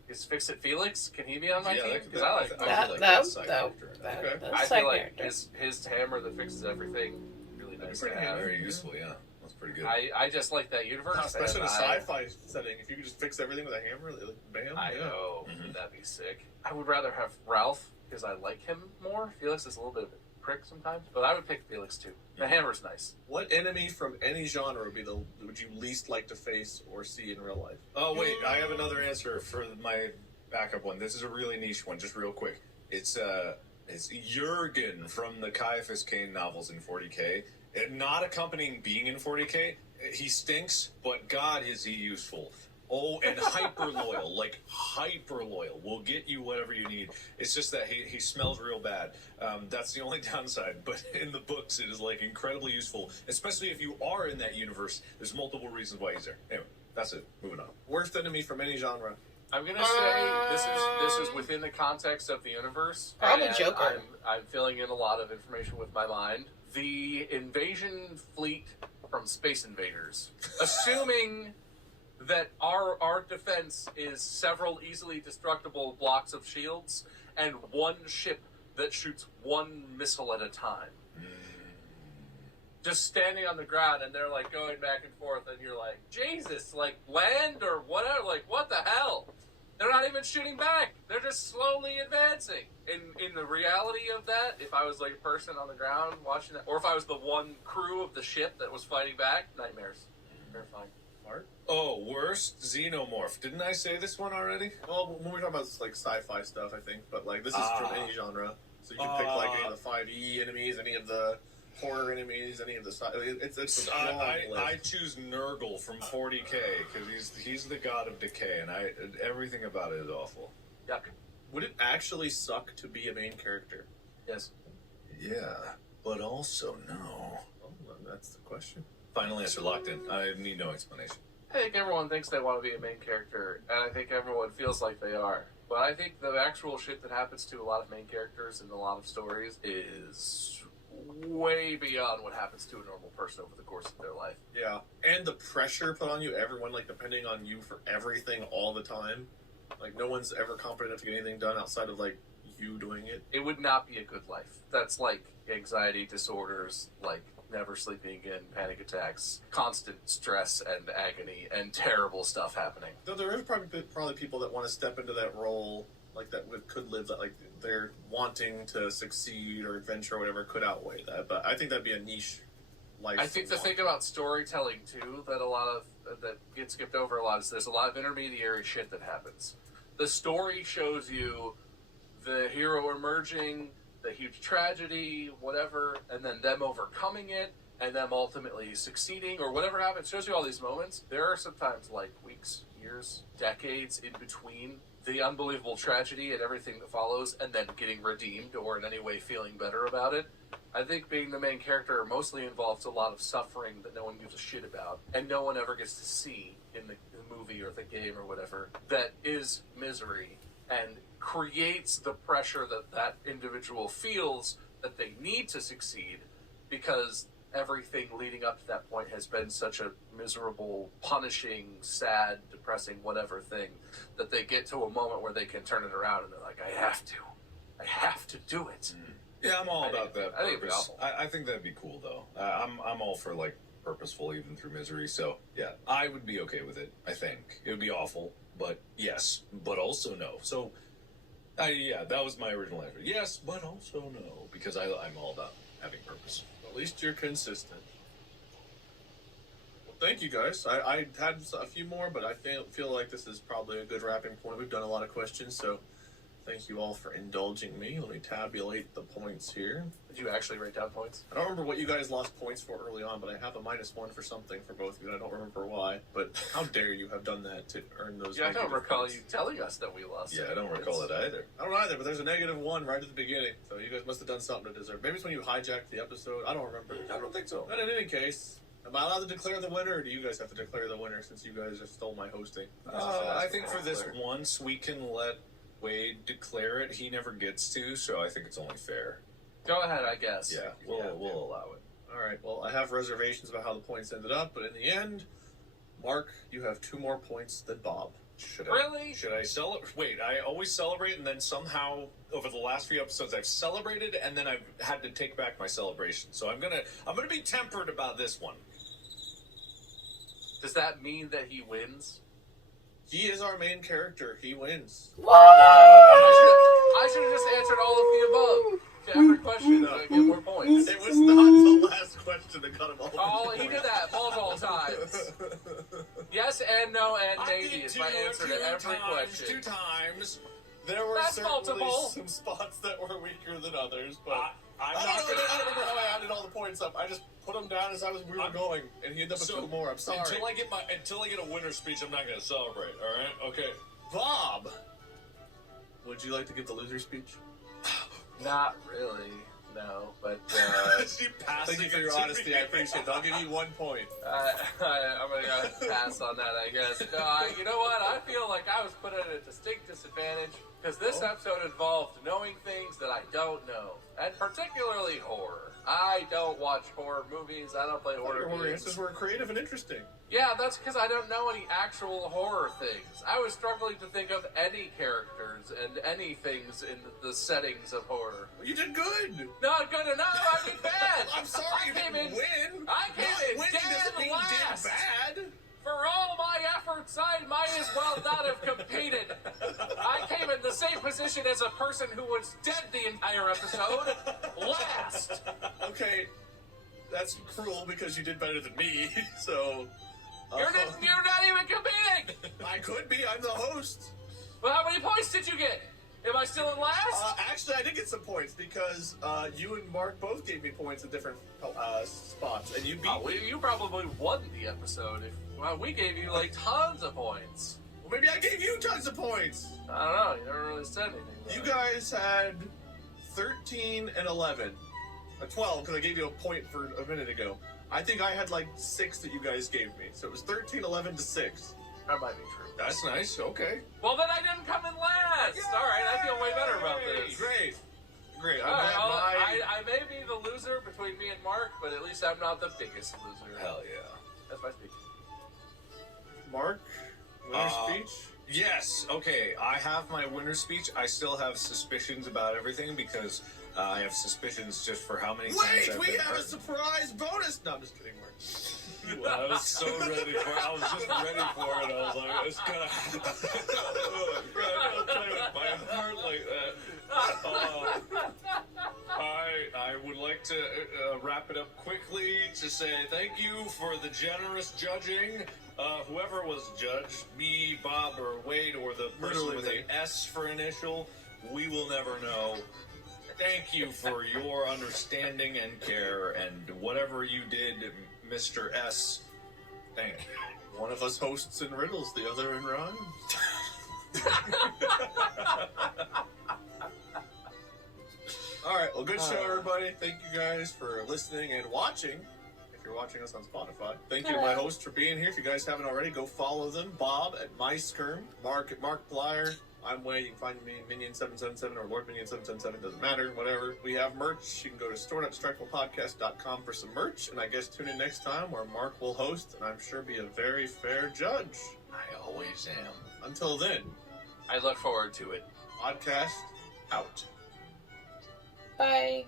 Is Fix-It Felix? Can he be on my team? Because I like that's I feel like his hammer that fixes everything really nice to have. Very useful, yeah. That's pretty good. I just like that universe. Especially in a sci-fi setting. If you could just fix everything with a hammer, bam. I know. That'd be sick. I would rather have Ralph, because I like him more. Felix is a little bit of a prick sometimes, but I would pick Felix too. The hammer's nice. What enemy from any genre would you least like to face or see in real life? Oh, wait. I have another answer for my backup one. This is a really niche one, just real quick. It's Jurgen from the Caiaphas Cain novels in 40K. Not accompanying being in 40K, he stinks, but God is he useful. Oh, and hyper loyal, hyper loyal. Will get you whatever you need. It's just that he smells real bad. That's the only downside. But in the books, it is incredibly useful, especially if you are in that universe. There's multiple reasons why he's there. Anyway, that's it. Moving on. Worst enemy from any genre. I'm gonna say this is within the context of the universe. Probably Joker. I'm filling in a lot of information with my mind. The invasion fleet from Space Invaders, assuming that our defense is several easily destructible blocks of shields and one ship that shoots one missile at a time. Just standing on the ground, and they're going back and forth, and you're like, Jesus, land or whatever, what the hell? They're not even shooting back. They're just slowly advancing. In the reality of that, if I was a person on the ground watching that, or if I was the one crew of the ship that was fighting back, nightmares. Terrifying. Mark? Oh, worst Xenomorph. Didn't I say this one already? Well, when we're talking about sci-fi stuff, I think, but this is from any genre. So you can pick any of the 5e enemies, any of the horror enemies, any of the it's a long list. I choose Nurgle from 40K because he's the god of decay, and everything about it is awful. Yuck. Would it actually suck to be a main character? Yes. Yeah, but also no. Well, that's the question. Final answer locked in. I need no explanation. I think everyone thinks they want to be a main character, and I think everyone feels like they are. But I think the actual shit that happens to a lot of main characters in a lot of stories is way beyond what happens to a normal person over the course of their life. Yeah, and the pressure put on you, everyone depending on you for everything all the time. No one's ever competent enough to get anything done outside of you doing it. It would not be a good life. That's anxiety disorders, never sleeping again, panic attacks, constant stress and agony, and terrible stuff happening. Though there are probably people that want to step into that role, could live that, they're wanting to succeed or adventure or whatever could outweigh that. But I think that'd be a niche life. I think the thing about storytelling too that gets skipped over a lot is there's a lot of intermediary shit that happens. The story shows you the hero emerging, the huge tragedy, whatever, and then them overcoming it, and them ultimately succeeding, or whatever happens. It shows you all these moments. There are sometimes weeks, years, decades in between the unbelievable tragedy and everything that follows, and then getting redeemed or in any way feeling better about it. I think being the main character mostly involves a lot of suffering that no one gives a shit about, and no one ever gets to see in the movie or the game or whatever, that is misery, and creates the pressure that individual feels that they need to succeed because everything leading up to that point has been such a miserable, punishing, sad, depressing, whatever thing that they get to a moment where they can turn it around and they're like, I have to do it. Yeah, I'm all about that I think it'd be purpose. awful. I think that'd be cool though. I'm all for like purposeful even through misery. So yeah, I would be okay with it. I think it would be awful, but yes, but also no. So yeah, that was my original answer. Yes, but also no, because I'm all about having purpose. At least you're consistent. Well, thank you guys. I had a few more, but I feel like this is probably a good wrapping point. We've done a lot of questions, so thank you all for indulging me. Let me tabulate the points here. Did you actually write down points? I don't remember what you guys lost points for early on, but I have a -1 for something for both of you, and I don't remember why. But how dare you have done that to earn those Yeah, I don't negative recall points. you telling us that we lost. Yeah, I don't recall it either. I don't either, but there's a -1 right at the beginning, so you guys must have done something to deserve. Maybe it's when you hijacked the episode. I don't remember. I don't think so. But in any case, am I allowed to declare the winner, or do you guys have to declare the winner since you guys just stole my hosting? I think for this once we can let Wade declare it. He never gets to, so I think it's only fair. Go ahead, I guess. Yeah, we'll allow it. All right. Well, I have reservations about how the points ended up, but in the end, Mark, you have 2 more points than Bob. Really? Should I celebrate? Wait, I always celebrate, and then somehow over the last few episodes I've celebrated, and then I've had to take back my celebration. So I'm gonna be tempered about this one. Does that mean that he wins? He is our main character. He wins. I should have just answered all of the above to every question to get more points. It was not the last question that got him all the Oh, points. he did that multiple times. Yes and no and maybe is my answer to every question. 2 times. There were That's certainly multiple. some spots that were weaker than others, but I'm I not don't gonna. remember how I added all the points up. I just put them down as we were going, and he ended up with 2 more. I'm sorry. Until I get a winner's speech, I'm not gonna celebrate. All right? Okay. Bob, would you like to give the loser speach? Not really, no. But She passed Thank you for your honesty. I appreciate it. I'll give you 1 point. I'm gonna go pass on that, I guess. No, you know what? I feel like I was put at a distinct disadvantage because this episode involved knowing things that I don't know, and particularly horror. I don't watch horror movies. I don't play horror Your games. answers were creative and interesting. Yeah, that's because I don't know any actual horror things. I was struggling to think of any characters and any things in the settings of horror. Well, you did good. Not good enough. I did bad. I'm sorry you I came didn't in. win. I came Not in winning dead doesn't mean you last. did bad. For all my efforts, I might as well not have competed. I came in the same position as a person who was dead the entire episode. Last. Okay, that's cruel because you did better than me. So You're not even competing. I could be. I'm the host. Well, how many points did you get? Am I still in last? Actually, I did get some points because you and Mark both gave me points at different spots, and you beat Oh, you probably won the episode. Well, we gave you like tons of points. Well, maybe I gave you tons of points. I don't know. You never really said anything. You guys had 13 and 11. 12, because I gave you a point for a minute ago. I think I had like 6 that you guys gave me. So it was 13, 11 to 6. That might be true. That's nice. Okay. Well, then I didn't come in last. Yay! All right, I feel way better about this. Great. Great. All I'm right, at well, my... I may be the loser between me and Mark, but at least I'm not the biggest loser. Hell yeah. That's my speech. Mark, winner's Uh, speech? Yes. Okay. I have my winner's speech. I still have suspicions about everything because I have suspicions just for how many times Wait, I've we been have a hurt. surprise bonus! No, I'm just kidding, Mark. I was so ready for it. I was just ready for it. I was like, it's gonna happen. Oh, God, I don't play with my heart like that. I would like to wrap it up quickly to say thank you for the generous judging. Whoever was judged, me, Bob, or Wade, or the person Literally with me. an S for initial, we will never know. Thank you for your understanding and care, and whatever you did, Mr. S. Thank you. One of us hosts in riddles, the other in rhyme. Alright, well, good show, everybody. Thank you guys for listening and watching. If you're watching us on Spotify. Thank you to my hosts for being here. If you guys haven't already, go follow them. Bob at MySkerm, Mark at Mark Blyer. I'm Wade. You can find me Minion777 or Lord Minion777. Doesn't matter. Whatever. We have merch. You can go to store.distractablepodcast.com for some merch. And I guess tune in next time where Mark will host and I'm sure be a very fair judge. I always am. Until then, I look forward to it. podcast out. Bye.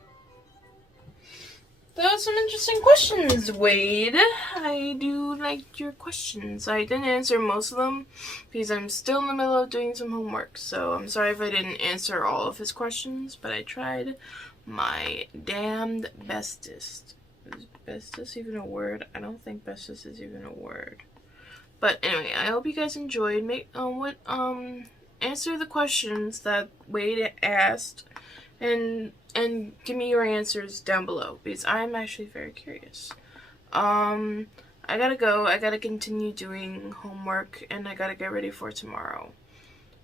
That was some interesting questions, Wade. I do like your questions. I didn't answer most of them because I'm still in the middle of doing some homework. So I'm sorry if I didn't answer all of his questions, but I tried my damned bestest. Is bestest even a word? I don't think bestest is even a word. But anyway, I hope you guys enjoyed. Answer the questions that Wade asked, and give me your answers down below because I'm actually very curious. I gotta go. I gotta continue doing homework, and I gotta get ready for tomorrow.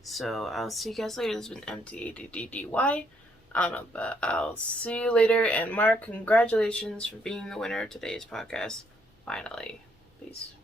So I'll see you guys later. This has been M.A.D.D.Y. I don't know, but I'll see you later. And Mark, congratulations for being the winner of today's podcast. Finally. Peace.